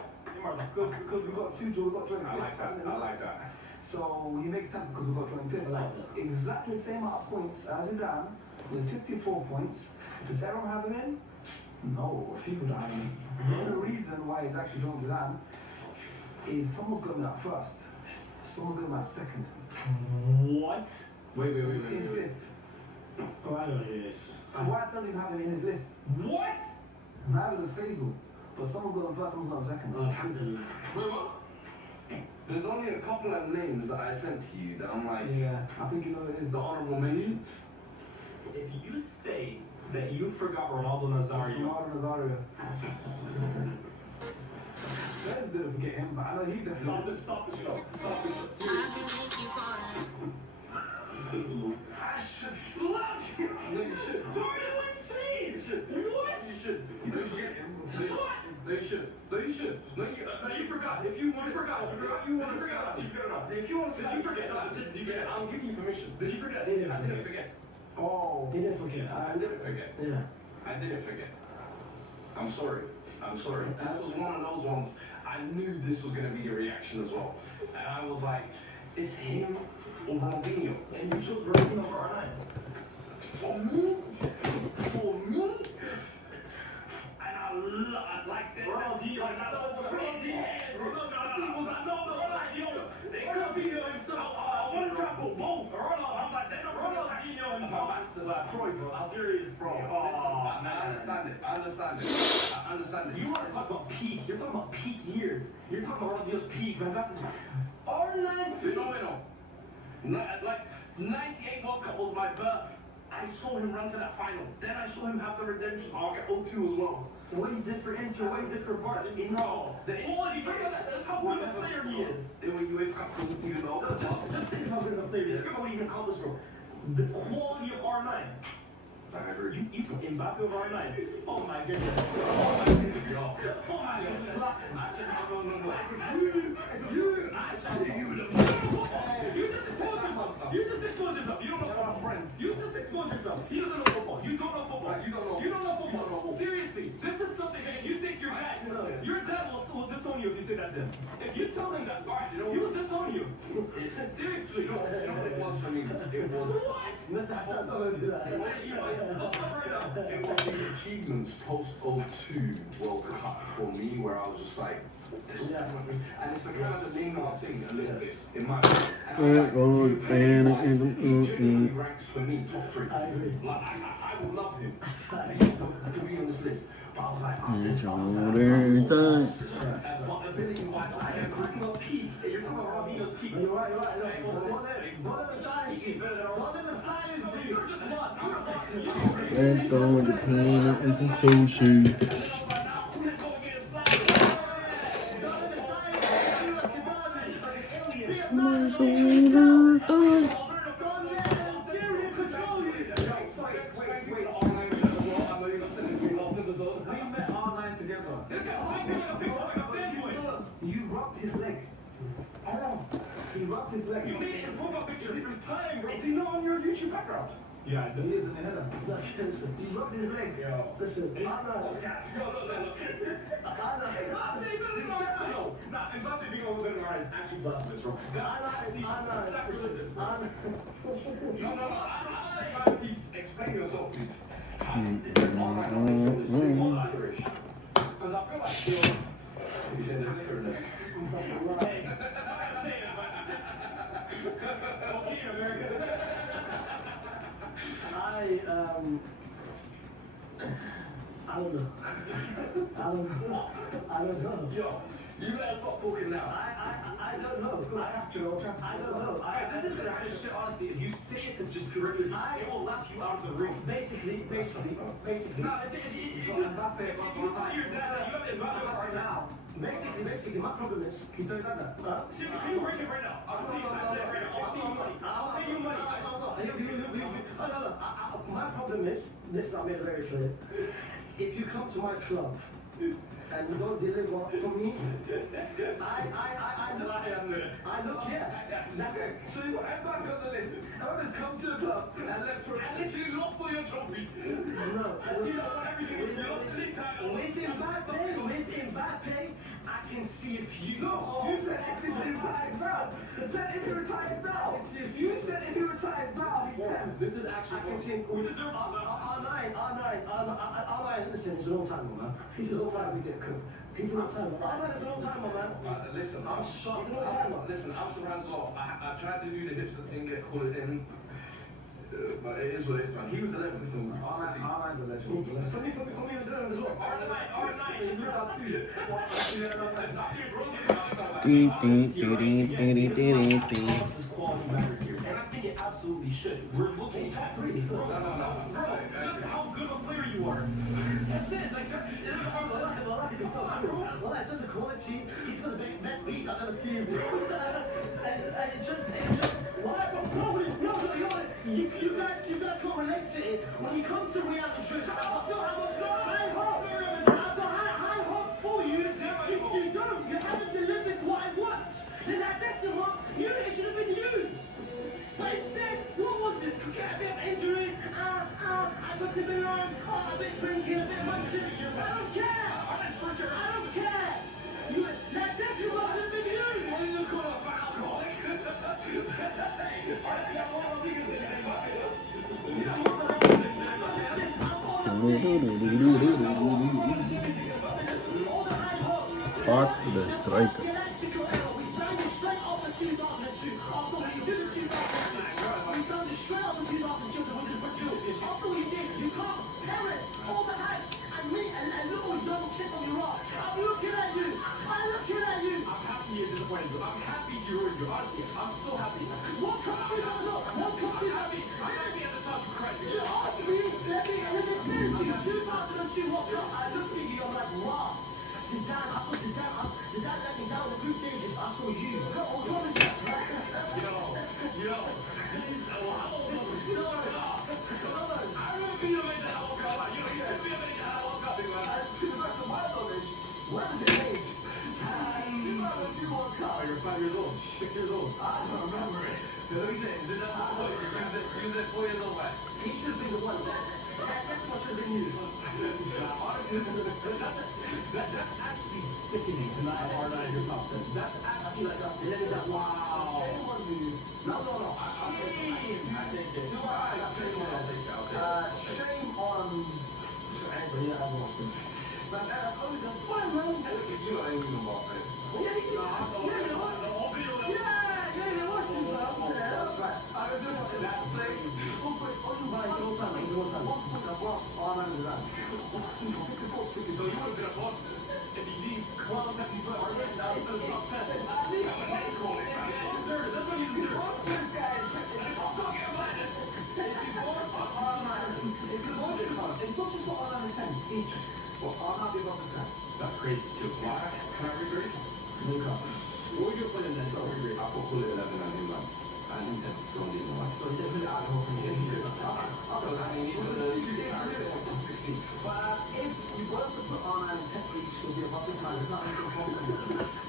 because we've got 2 joint players. I like that. So he makes 10 because we've got joint players. Like exactly the same amount of points as Zidane with 54 points. Does everyone have him in? No, a few would have him in. The only reason why he's actually joined Zidane is someone's got him at first, someone's got him at second. What? Wait. In 5th. Oh, I know who it is. Why doesn't he have him in his list? What? Neither does Faisal. But someone's got him first, someone's got him second. Wait, what? There's only a couple of names that I sent to you that I'm like, yeah, I think you know it is the honorable mentions. If you say that you forgot Ronaldo Nazario. Fez didn't forget him, but I know he definitely. Stop the show. I should slap you. No, you should. Are you insane? You should. What? You should. You know you should. What? No, you should. No, you should. No, you forgot. If you want to forgot. You want to forget. If you want to you forget. I'm giving you permission. Did you forget? I didn't forget. Oh, he didn't forget. I didn't forget. Yeah. I didn't forget. I'm sorry. I'm sorry. This was one of those ones. I knew this was gonna be your reaction as well, and I was like, it's him or Ronaldinho. And you chose Ronaldinho over R9. For me, and I like that. Ronaldinho, Like, I was Ronaldinho. They could be himself. I want to drop a both. I was like, Ronaldinho himself. That's Croy, bro. Serious, bro. I understand it. I understand it. You want to talk about peak. You're talking about peak years. You're talking about Ronaldinho's peak. Van Gastel's R9 phenomenal. Like 98 World Cup was my birth. I saw him run to that final. Then I saw him have the redemption arc at 02 as well. What he did for Inter, what he did for Barca. No, the quality. That's how good a player he is. Then when you wake up from the TV, Just think of how good of a player he is. Think about what he can accomplish, bro. The quality of R9. I agree. You put Mbappe over R9. Oh my goodness. Oh my goodness. Oh my goodness. You just exposed yourself. You don't know football. Friends. You just exposed yourself. He doesn't know football. You don't know football. You don't know football. Seriously, this is something that you say to your dad will disown you if you say that to him. If you tell him that, he will disown you. Seriously. You know what it was for me? It was What? Mr. Hassan, don't do that. it was the achievements post 02 World Cup for me where I was just like, this is and it's the kind of the Neymar thing a little bit in my he ranks for me top 3. I agree. Like I would love him to be on this list. But I was like, It's older time. but ability wise, I'm talking about peak. You're talking about Ronaldinho's peak. You're right. What are the signs to you? What are the signs to you? Let's go Japan and some sushi. My shoulder time. You rubbed his leg. He rubbed his leg. You made his profile picture. He was time, bro. Is he not on your YouTube background? Yeah, He is in the header. Look, listen. He rubbed his leg. Listen, Mbappe being over there is actually blasphemous, bro. Explain yourself, please. Because I feel like you said the liquor in there. I don't know. Yo, you better stop talking now. I don't know. I don't know. This is gonna happen shit, honestly. If you say it to just correctly, it will laugh you out of the room. Basically. Nah, if you tell your dad that you have Mbappe right now. Basically, my problem is, Can you tell your dad that? Seriously, can you work it right now? I'll pay you right now. I'll pay you money. My problem is, this I made very clear. If you come to my club and you don't deliver for me, I look here. That's it. So you got Mbappe on the list. Whoever's come to the club and left for and literally lost all your trophies. No. You know everything. You lost the league title. With Mbappe, I can see if you. No, you said if he retires now. You said if he retires now. You said if he retires now, he's dead. This is actually. I can see him. R9, listen, it's a long time, man. He's a long time we get cooked. He's a long time. R9 is a long time, man. Listen, I'm shocked. Listen, I'm surprised. I tried to do the hipster thing, get caught in. But it is what it is, man. He was a legend. Listen, R9's a legend. For me, he was 11 as well. And I think it absolutely should. We're looking top 3. Bro, just how good a player you are. That's it. Like, It's just a quality. He's got the best beat I've ever seen. And it just, why? You guys can't relate to it. When you come to Real Madrid, I hope for you Fuck the striker. I'm happy you're disappointed. I'm happy you ruined you. Honestly, I'm so happy. What country does not? What country does it? I'm happy at the top. You cried. You asked me. Let me experience you. 2002 World Cup. I looked at you. I'm like, wow. Zidane, I saw Zidane. Zidane let me down the group stages. I saw you. How old was that? Yo. How old was it? No. I remember being amazed at World Cup. You should be amazed at World Cup, big man. To the best of my knowledge, what is his age? 2002 World Cup. You're 5 years old, 6 years old. I don't remember it. Let me say, Zidane was 4 years old, man. He should have been the one. That's what should have been you. Honestly, that's actually sickening to not have R9 in your top 10. That's actually like that's wow. Anyone knew? No. I'll take it. Shame on Mr. Angry. Yeah, that's awesome. So that's only the fun, man. You don't even know about it. That's crazy too. Why? Can I regrade? Luka. What are you going to play in that? So regrade. I'll put 11 and New Lands. And New 10 is going to be the one. So you did it out of the But if we were to put on and 10 each, it would be about this time. It's not even close.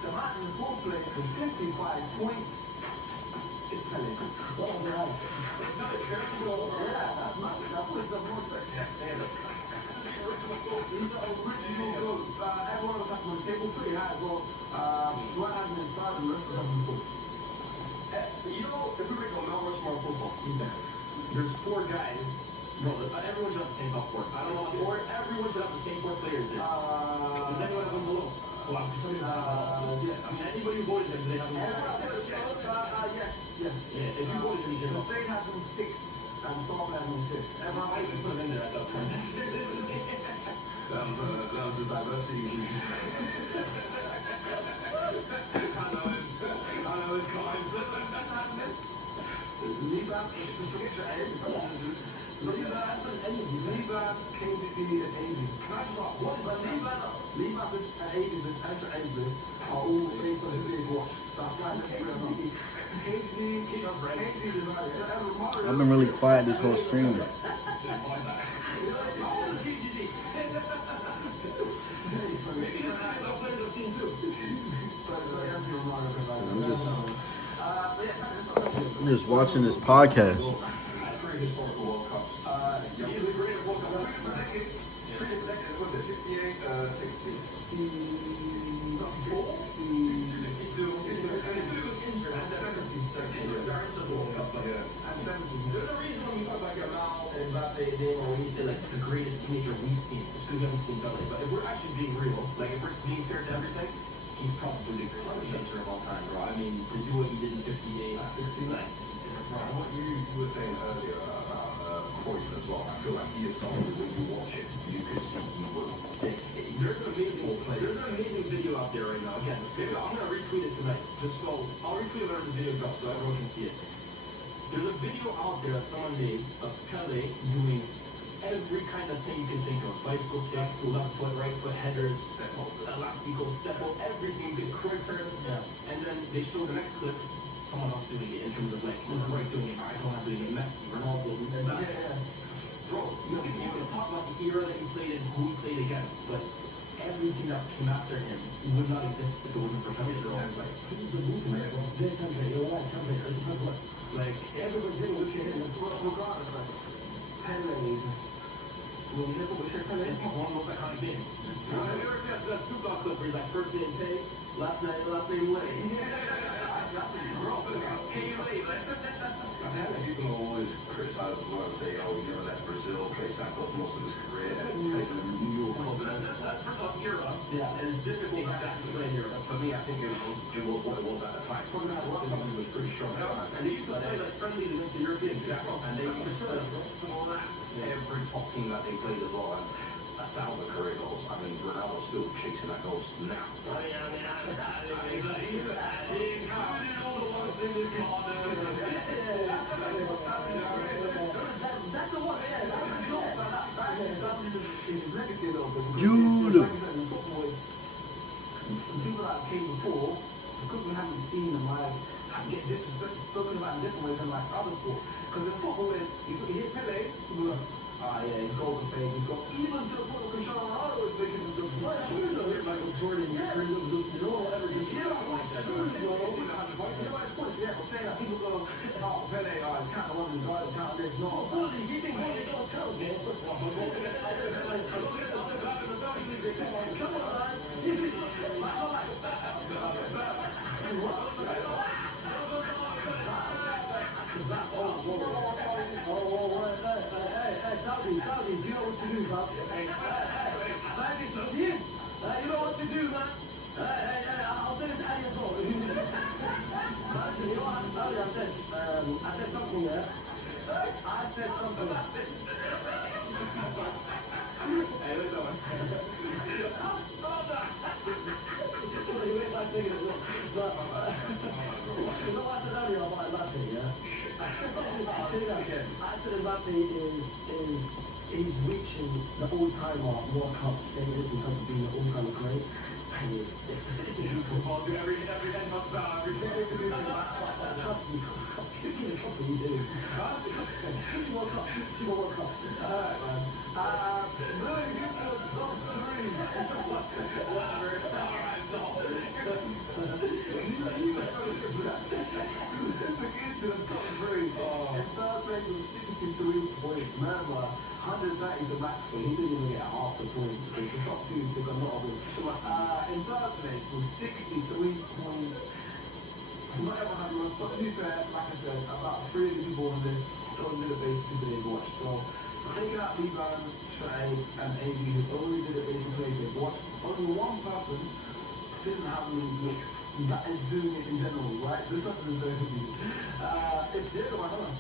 The man in the fourth place with 55 points is Pele. Oh, right. Yeah, that's my. That's what's the most that can't say it. He's the original goat. Everyone was talking about stable pretty high as well. One has been third and the rest was up in fourth. You know, if we make a Mount Rushmore football, he's there. There's 4 guys. Bro, everyone should have the same top 4. I don't know what 4. Everyone should have the same 4 players there. Does anyone have them below? Well, yeah. I mean, anybody who voted him, they have them. Yes. Yeah, if you voted him, you should have. Hussein has been 6th. And Storm has been 5th. Everyone has to put him in there at that point. That was the diversity issue. I know it's fine. Liban is the future Liban, KDB, and AB. Can I just ask, what is that? Liban, this, and AB, this extra AB list are all based on the big watch. That's why I've been really quiet this whole stream. I'm just watching this podcast. There's a reason when we talk about Yamal and Mbappe, they always say like the greatest teenager we've seen. It's because we haven't seen Mbappe. But if we're actually being real, like if we're being fair to everything, he's probably the greatest teenager of all time, bro. I mean, to do what he did in 58, 69. What you were saying earlier about Cruyff as well, I feel like he is someone that when you watch it, you could see he was. There's an amazing video out there right now. Again, I'm gonna retweet it tonight. I'll retweet whenever this video drops so everyone can see it. There's a video out there that someone made of Pele doing every kind of thing you can think of. Bicycle kicks, left foot, right foot, headers, elastico, steppo, everything you could Cruyff turns. Yeah. And then they show the next clip, someone else doing it in terms of like Cruyff doing it, Maradona doing it, Messi, Ronaldo, Bro, you can talk about the era that he played and who he played against, but everything that came after him would not exist if it wasn't for Pele. He's the movement, bro. There's template, you're right, template. It's a template. Like, everybody's in with him, regardless, like, Pele is just when you hear football, it's one of the most iconic games. Have you ever seen that Snoop Dogg clip where he's like first getting paid, last name Lane? I've had people who always criticize as well and say, oh, you know, that Brazil play Santos most of his career, that played in the New York club. First off, Europe. Yeah, and it's difficult to play in Europe. For me, I think it was what it was at the time. Probably not a lot of It was pretty strong at the time. and they used to play like friendlies against the Europeans. Exactly. And they used to slap every top team that they played as well. And 1,000 career goals. I mean, Ronaldo's still chasing that goals now. That's the one, yeah. Jude. People that came before, because we haven't seen them like get spoken about in different ways than like other sports. Because in football, you hit Pele, people are like, ah, yeah, his goals are fake. He's got even to the point where Cristiano Ronaldo is making the jokes. Michael Jordan, you know whatever, just Yeah, points. Yeah, I'm saying that people go, oh, Pele, it's kind of one of the guys, kind of this. No, you think Jordan goes count, man? Come on, man. Saudis, you know what to do, man. You know what to do, man. I'll say this at your goal. You know what happened earlier? I said something there. I said something. Hey, look at You know what I said earlier about Mbappe, yeah? I said Mbappe he's reaching the all-time World Cup status in terms of being an all-time great. And it's every head must bow every time. Trust me, you can coffee you do. Two World Cups. Alright, man. Moving into the top three. Whatever. Alright, no. Into the top three. In third place with 63 points. Remember, 130 is the max, so he didn't even get half the points. Because the top two took a lot of them. In third place with 63 points. Not everyone had lost, but to be fair, like I said, about 3 of the people on this don't know the basic people they've watched. So, taking out Liban, Trey, and AB, who only did it basically they've watched, only one person didn't have any looks that is doing it in general, right? So this person is very good. It's Diego Maradona.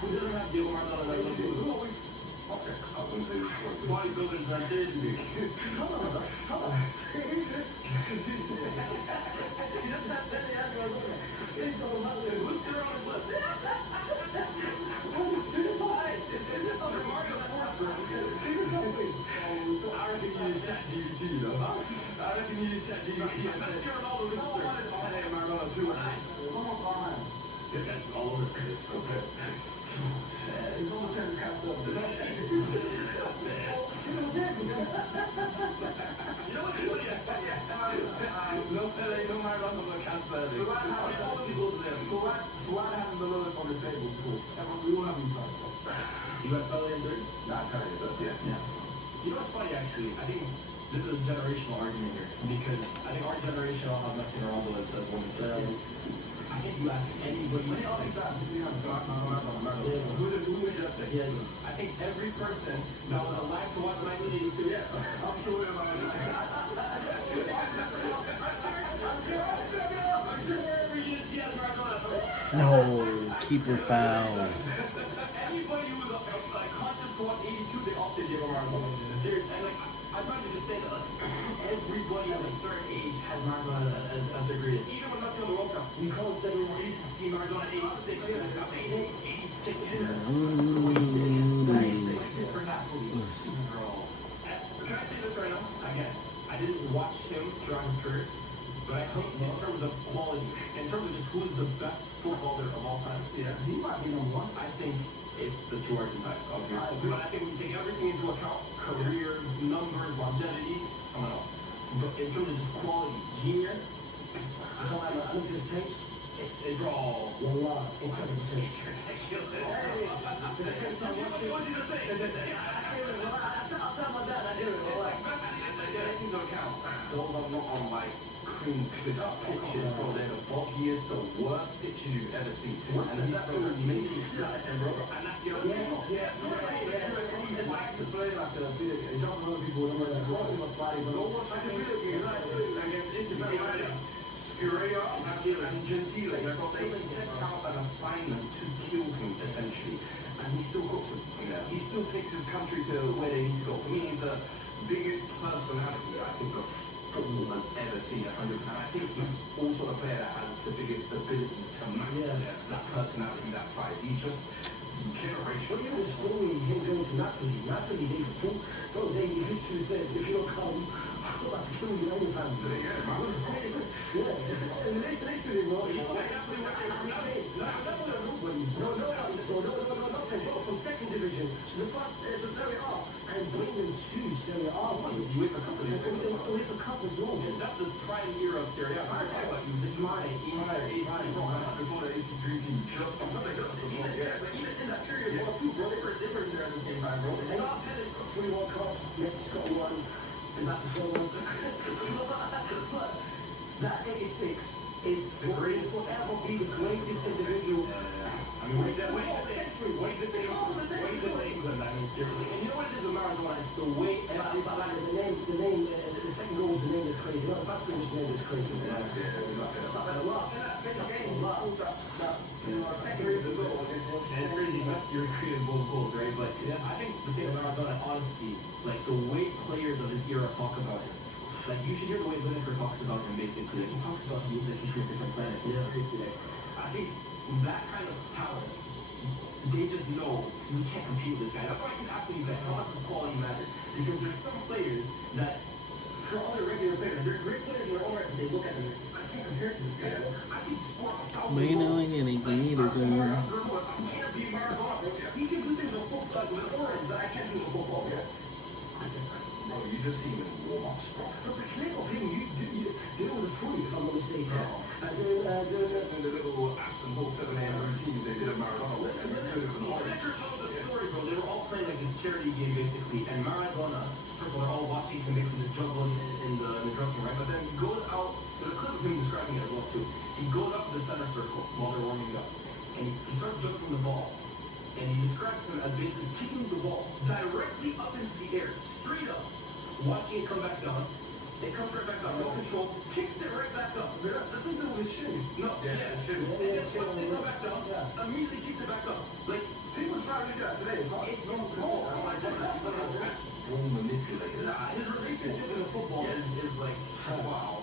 Who doesn't have Diego Maradona? Okay, I was going to say this one. Bodybuilders, man, seriously. Come on. Jesus. He doesn't have belly and Maradona. He's got a mother. Who's still on his list? Is this on the Mario's fourth, bro? This is something. I reckon you use ChatGPT, though. I reckon you use ChatGPT. Let's hear Ronaldo versus Sterling. Hey, Maradona, 2 and nice. Almost all right. This guy's all over the place. Okay. It's almost tennis cast up. You know what's funny, actually? No Pele, no Maradona, no Cancelo. All the goals there. Fuad hasn't the lowest on this table, too. We all have each other. You got Pele in third? Nah, Pele is up, yeah. You know what's funny, actually? I think this is a generational argument here. Because I think our generation all have Messi and Ronaldo as one of the I think you ask anybody. I'll take that. Who would you say? Yeah. I think every person that was alive to watch 1982. Yeah. I'm still with my I'm sure wherever he is, he has Maradona. No, keeper foul. Anybody who was like conscious to watch 82, they all say Diego Maradona. Seriously, and like I'd rather just say that like, everybody at a certain age had Maradona as their greatest. Even when Messi won the World Cup, you can't say you didn't see Maradona 86. 86. for Napoli. Can I say this right now? Again, I didn't watch him throughout his career, but I think in terms of quality, in terms of just who's the best footballer of all time, Yeah, he might be number one. I think it's the two Argentines. But I think when you take everything into account, career, numbers, longevity, someone else. But in terms of just quality, genius, I looked at his tapes. It's bro. Wallah, incredible It's taste. ridiculous. What did you just say? I'll tell my dad I hear it. Take into account, those are not on like cream crisp pitches, bro. They're the boggiest, the worst pitches you've ever seen. And that's what amazing stuff, bro. And that's the other thing. It's like to play like a video game. Jump on other people, don't worry about it. Bro, it was funny, but Go watch like a video game, against Inter Scuria and Gentile. They set out an assignment to kill him, essentially. And he still cooks them. He still takes his country to where they need to go. For me, he's the biggest personality I think of football has ever seen 100%. I think he's also the player that has the biggest ability to match that personality, that size. He's just generational. But even the story, him going to Napoli, they fought, bro, they literally said, if you don't come, I'm about to kill you every time. Yeah, man. Yeah, and the next video, bro, nothing, bro, from second division to the first, so Serie A, and bring them to Serie A. UEFA Cup as well. UEFA Cup as well. That's the prime year of Serie A. I'm talking about Juve, Inter, AC Milan. Before the AC drinking just on the Yeah, but even in that period, bro, too, bro, they were there at the same time, bro. And our Palace got 3 World Cups, Messi's got 1, and Mbappe's got 1. But that 86 is forever be the greatest individual. I mean, wait the England, I mean, seriously. And you know what it is with Maradona? It's the way. But like the name, the second goal was the name is crazy. No, the first English name is crazy. It's not a lot. It's not a lot. Second is the goal. And it's crazy, Messi recreated both goals, right? But I think the thing with Maradona, honestly, like the way players of his era talk about him, like you should hear the way Lineker talks about him, basically. Like he talks about him like he's from different planets. Yeah. Crazy. Like, I think that kind of talent, they just know we can't compete with this guy. That's why I keep asking you guys, how much does quality matter? Because there's some players that, for other regular players, they're great players in their own right, but they look at them, I can't compare to this guy. I can score 1,000 May knowing any gator gun. I can't be Maradona. He can do things with football, with orange that I can't do with football. Yeah. Bro, you just see him in warm-ups, bro. There's a clip of him, you did it with a foot, if I'm not mistaken. And the little Aston Hall 7 a.m. routines they did at Maradona. Lineker told the story, bro. They were all playing like this charity game, basically. And Maradona, first of all, they're all watching him basically just juggle in the dressing room, right? But then he goes out, there's a clip of him describing it as well, too. He goes up to the center circle while they're warming up. And he starts juggling the ball. And he describes him as basically kicking the ball directly up into the air, straight up, watching it come back down. It comes right back up, no control, kicks it right back up. I think that was shin. No, yeah, shin. And then once they come back down, immediately kicks it back up. Like, People try to do that today. It's hard. it's no goal. That's ball manipulated. His relationship in football is like, wow.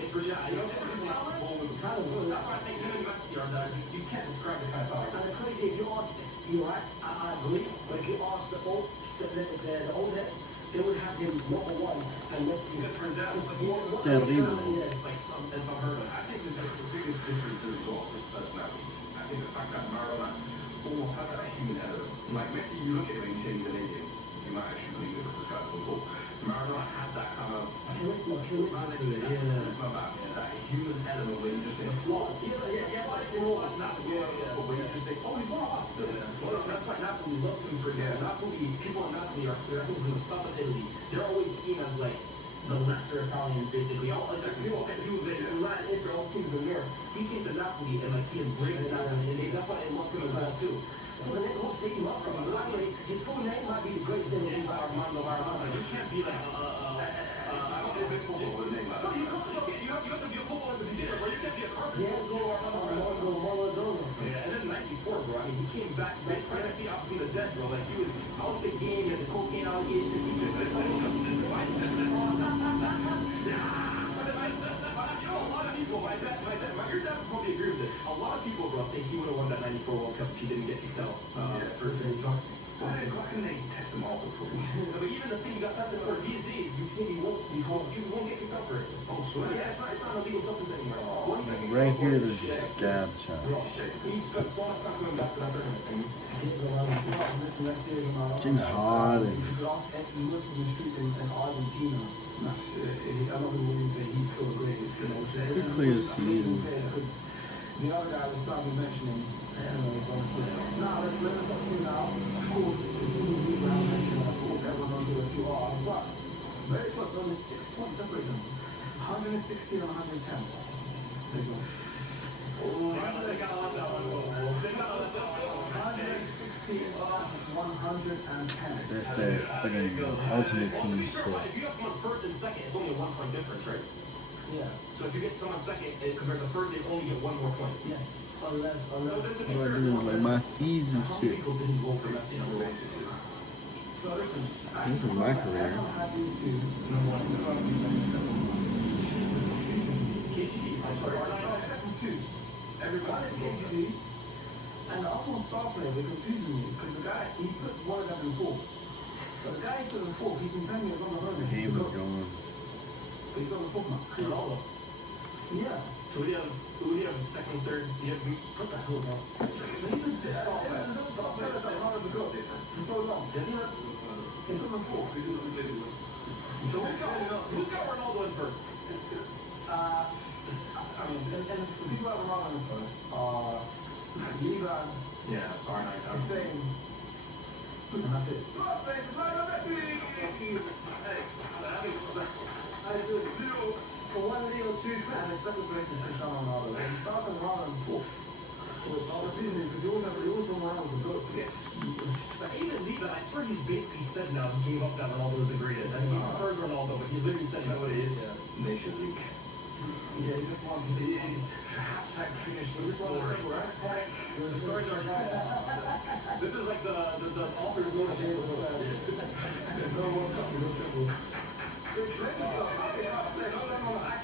It's really, you know, talent. That's why I think him and Messi are that. You can't describe the kind of power. And it's crazy, if you ask, you're right, I agree, but if you ask the old heads, they would have him number 1 and Messi. Because for them, it's like, Terrible. it's like it's unheard of. I think the biggest difference is what his personality. I think the fact that Maradona almost had that human element. Like Messi, you look at him and you say he's an alien. You might actually believe it because this guy's so cool. Maradona had that kind of Charisma to it, that human element where you just say flaws. But when you just say, oh, he's one of us. That's why Napoli love him for Napoli, people in Napoli are from the south of Italy. They're always seen as like the lesser Italians, basically. People can do it. Milan, Inter, all teams in Europe. He came to Napoli and like he embraced Napoli, and that's why they loved him as well too. Well, then who's taking him up from him? His full name might be the greatest name in Armando Maradona. You can't be like I don't know big football with a name like that. You have to be a footballer to be there, bro. You can't be a carpenter. Yeah, go Maradona. Yeah, and then 94, bro. I mean, he came back right see out from the dead, bro. Like, he was out the game, he had the cocaine allegations. He did you know, a lot of people, my dad, your dad would probably agree with this. A lot of people, bro, think he would have won that 94 World Cup if he didn't get kicked out. For Why couldn't they test him also for him? But even the thing you got tested for these days, you won't get kicked out for it. Oh, swear. Yeah, it's not an illegal substance anymore. Right here, there's a scab shot. He's got Suarez not coming back to that tournament. James Harden. If you ask he was from the street in Argentina. I love the way you say he's still the greatest. Pretty clear season. The other guy we started mentioning, anyways, honestly. Now, let's talk to you now. Of course, it's two league round mentioned. Of course, everyone knows who the two are. But, very close, only 6 points separate them. 116 and 110. This one. Oh, 116 of 110. That's the fucking ultimate team shit. If you have someone first and second, it's only a 1 point difference, right? Yeah. So if you get someone second compared to first, they only get 1 more point. Yes. Unless. So then to be What fair, I do like my season how many shit. people didn't vote for Messi number 1? So listen, This is my career. I don't have these two. Number one, they're going to be second one. KGB, I'm sorry. Second two. Everybody is KGD. And the other one star player, they're confusing me because the guy, he put one of them in fourth. But the guy he put in fourth, he's been telling me it's on the road. The game is going. But he's got the fourth now. Ronaldo. Yeah. So we have second, third. You have put that whole down. He's been the star player. The star player is like Ronaldo's a goat for so long. They put him in fourth. So who's got Ronaldo in first? I mean, and the people that were Ronaldo in first are Liga, Yeah, R9. is saying, and that's it. So one Leo, two, and the second place is Cristiano Ronaldo. And he started Ronaldo in fourth. Because he always went around with the goat. Even Liga, I swear he's basically said now he gave up that Ronaldo is the greatest. I mean, he prefers Ronaldo, but he's literally said what it is. Nations League. Yeah, he's just one. Hashtag finish the story. The stories are This is like the author's note.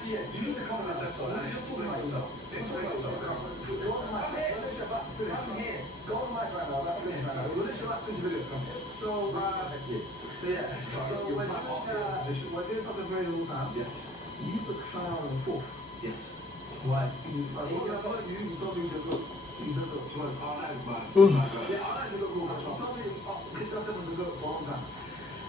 You need to come on this episode. Let's just talk about yourself. Explain yourself. Go on mic. Unless you're about to finish. I'm here. Go on mic right now. That's finished right now. Unless you're about to finish the video. So yeah. So we're doing something very all the time. Yes. You put Cristiano in fourth. Yes. Why? You told me he's a good. He's a good. He was all eyes, man. Yeah, I like to go goal. You told me Cristiano was a good for a long time.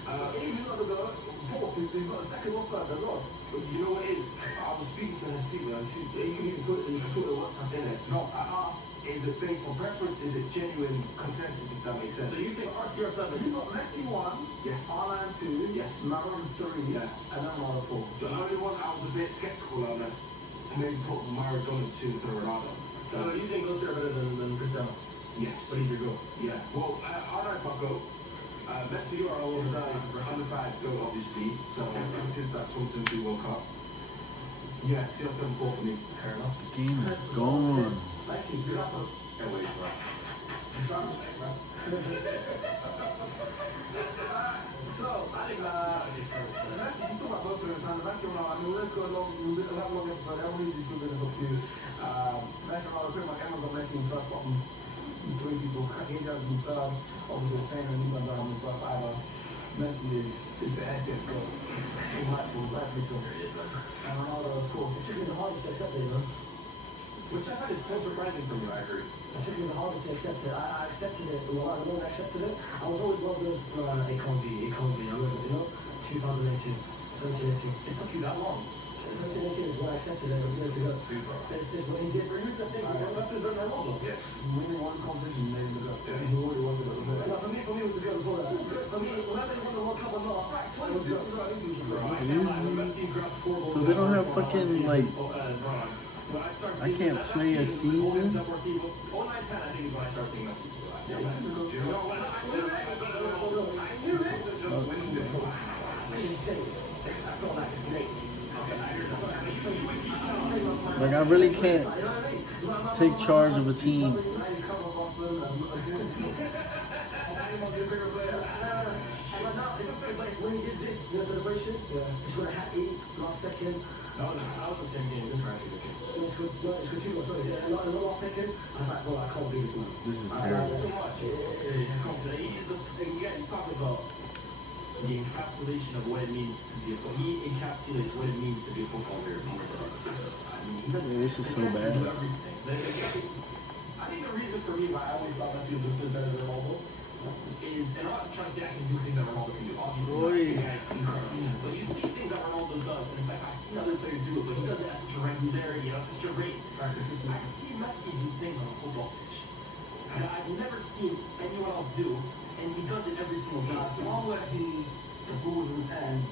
So if he's not the goal, fourth, he's not the second or third as well. But you know what it is? I was speaking to Hasib, and you can even put the WhatsApp in it. No, I asked, is it based on preference? Is it genuine consensus, if that makes sense? So you think RCR7? You got Messi 1, Yes. Haaland 2, Yes. Maradona 3, Yeah. and then Ronaldo 4. The only one I was a bit skeptical on this, and maybe put Maradona 2 instead of Ronaldo. So you think those two are better than Cristiano? Yes. What is your goal? Yeah. Well, Haaland's my goal. Messi or all the guys, under 5 goal, obviously. So since that 2022 World Cup. Yeah, CR7 4 for me. Fair enough. Game is gone. Thank you. Good luck. Anyways, bro. So, I think Messi first. Messi, just talk about both of them, man. Messi and Ronaldo, I mean, let's go along, we'll have a long episode, everyone needs to do this up to you. Messi and Ronaldo, pretty much everyone got Messi in first, but 3 people, Hijaz in third, obviously the same, and Liban down in first either. Messi is the heaviest goal. Rightfully so. And Ronaldo, of course. It took me the hardest to accept it, you know. Which I find is so surprising from you, I agree. It took me the hardest to accept it. I accepted it. Well, I don't accepted it. I was always one of those, it can't be. I remember, you know, 2018, 17, 18. It took you that long. 17, 18 is when I accepted it, years ago. It's when he did remove that thing. Especially with Ronaldo. Yes. Winning one competition made him the goat. Yeah. He already was the goat. No, for me, it was the goal before that. For me, whenever they won the World Cup or not, it was the goal. So they don't have fucking like. I can't play a season. 09-10, I think is when I started thinking Messi. Yeah, he's the goat. I knew it. Just winning the trophy. I didn't say it. Because I felt like it's late. Like I really can't take charge of a team. When he did this, the celebration, he scored a hat-trick last second. That was the same game. This was actually the game. It's good 2 goals, sorry. And the last second, I was like, well, I can't beat this man. This is terrible. Too much. You talk about the encapsulation of what it means to be a football. He encapsulates what it means to be a football player. I mean, he doesn't. This is so bad. I think the reason for me why I always thought Messi was better than Ronaldo is, and I'm not trying to say I can do things that Ronaldo can do. Obviously, Oi. the guy's incredible. But you see things that Ronaldo does, and it's like I've seen other players do it, but he does it at such a regularity, at such a rate. I see Messi do things on a football pitch that I've never seen anyone else do, and he does it every single game. The one where the balls and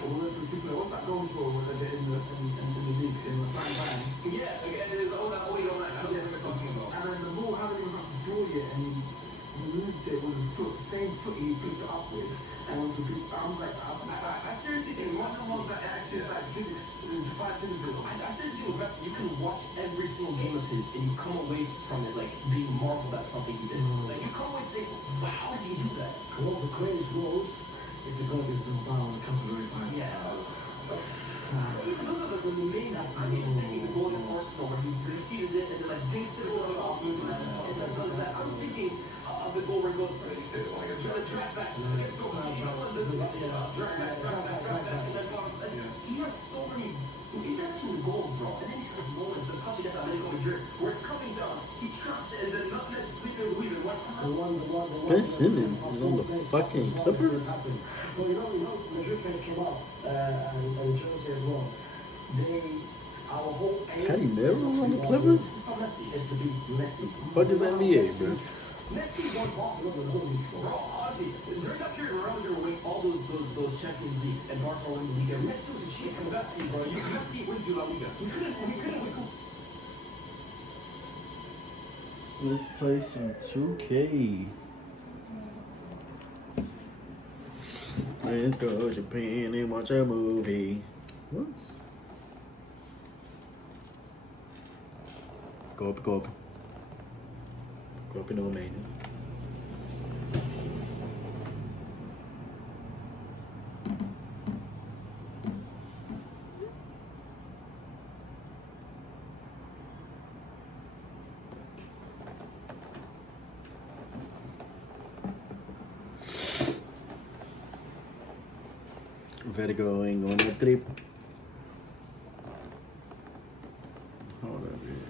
or particular, what's that goal score in the league in the prime time? Yeah, again, it is all that way on that. I don't know what we're talking about. And then the ball hadn't even touched the floor yet, and he moved it with his foot, same foot he picked it up with, and went to feet. I was like, I seriously think it's one of the ones that actually is like physics, defies physics. I seriously think with Messi, you can watch every single game of his, and you come away from it like being marveled at something he did. Like you come away thinking, wow, how did he do that? One of the greatest roles is the goal against Bilbao in the Cup of the Final. Yeah. Even those are the main. I'm even thinking the goal against Arsenal where he receives it and then like dinks it over off and then does that. I'm thinking of the goal where he goes drag back. He has so many. That's the goals, bro. And then he's got moments, the touch against Atletico Madrid, where it's coming down, he traps it, and then not next Felipe Luis in one time. Ben Simmons is on the fucking Clippers. Well, you know, Madrid fans came up and Chelsea as well. Our whole aim Patty Mills on the Clippers? is to be Messi. Fuck is the NBA, bro? Messi won Barcelona was only Bro, honestly, during that period where Real Madrid were winning all those Champions Leagues and Barcelona won the league, and Messi was a cheat from Messi, bro. Messi wins you La Liga. He couldn't win. Let's play some 2K. Let's go to Japan and watch a movie. What? Go up, go up. Go up in old man. We're going on a trip. Hold on, man.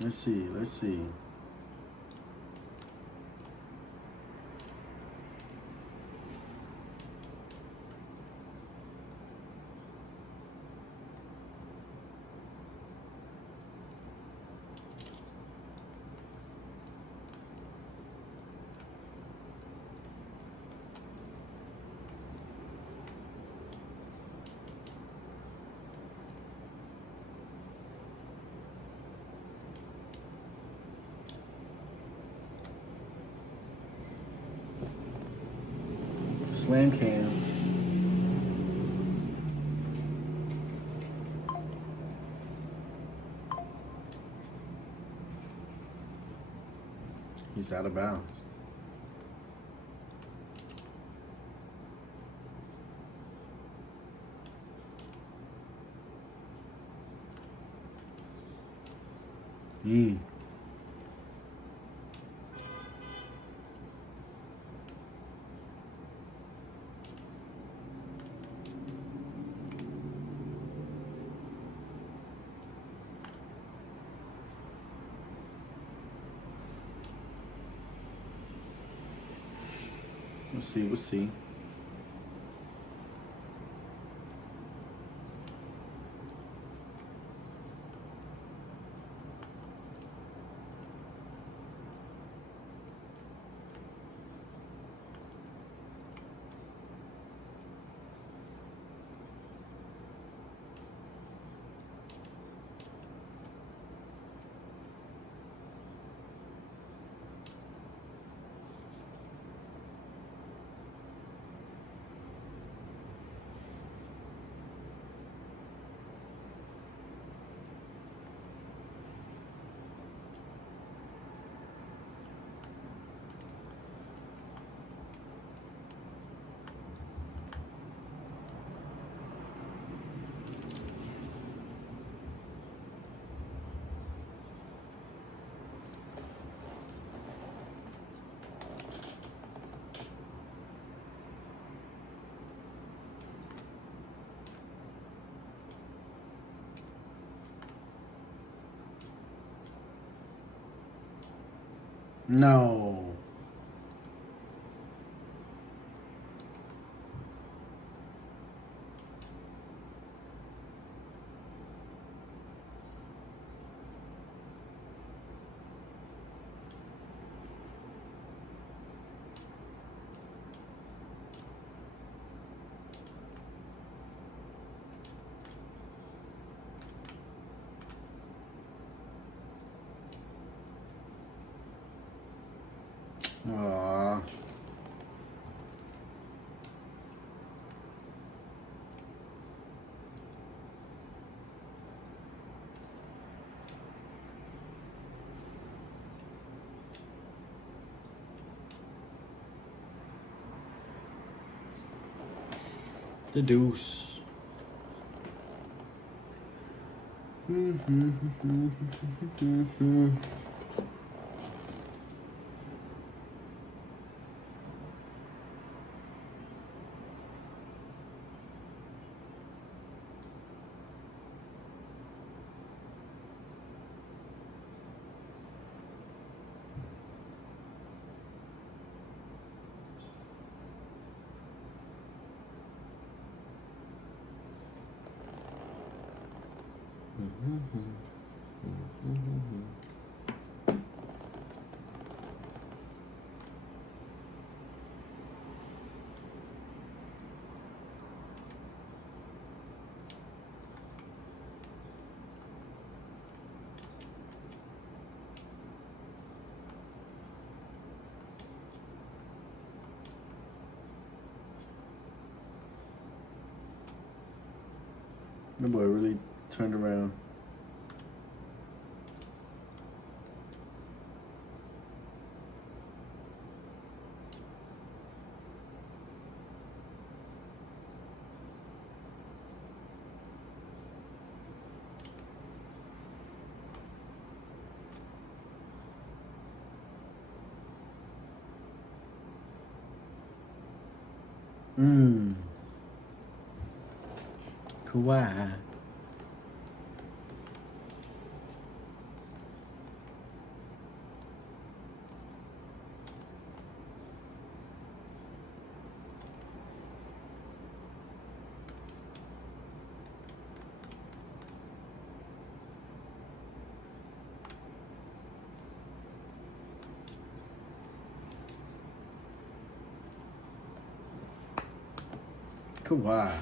Let's see. Let's see. Slam cam. He's out of bounds. We'll see. We'll see. No. Aww. The deuce. The boy really turned around. Kawhi. Kawhi.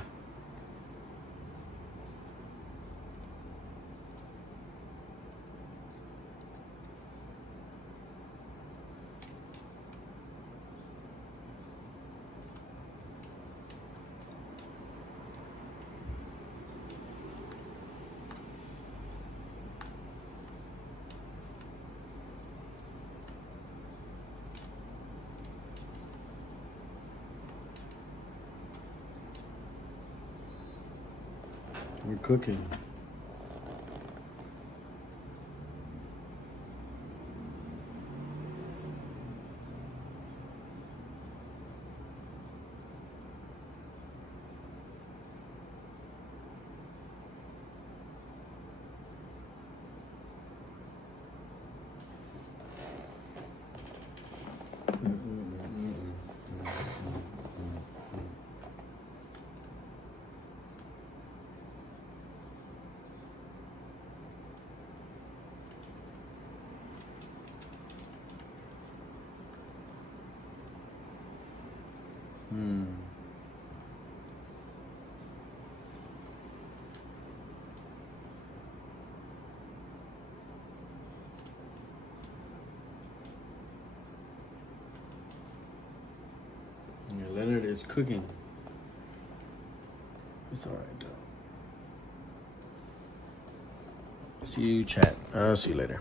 We're cooking. Yeah, Leonard is cooking. It's alright though. See you, chat. I'll see you later.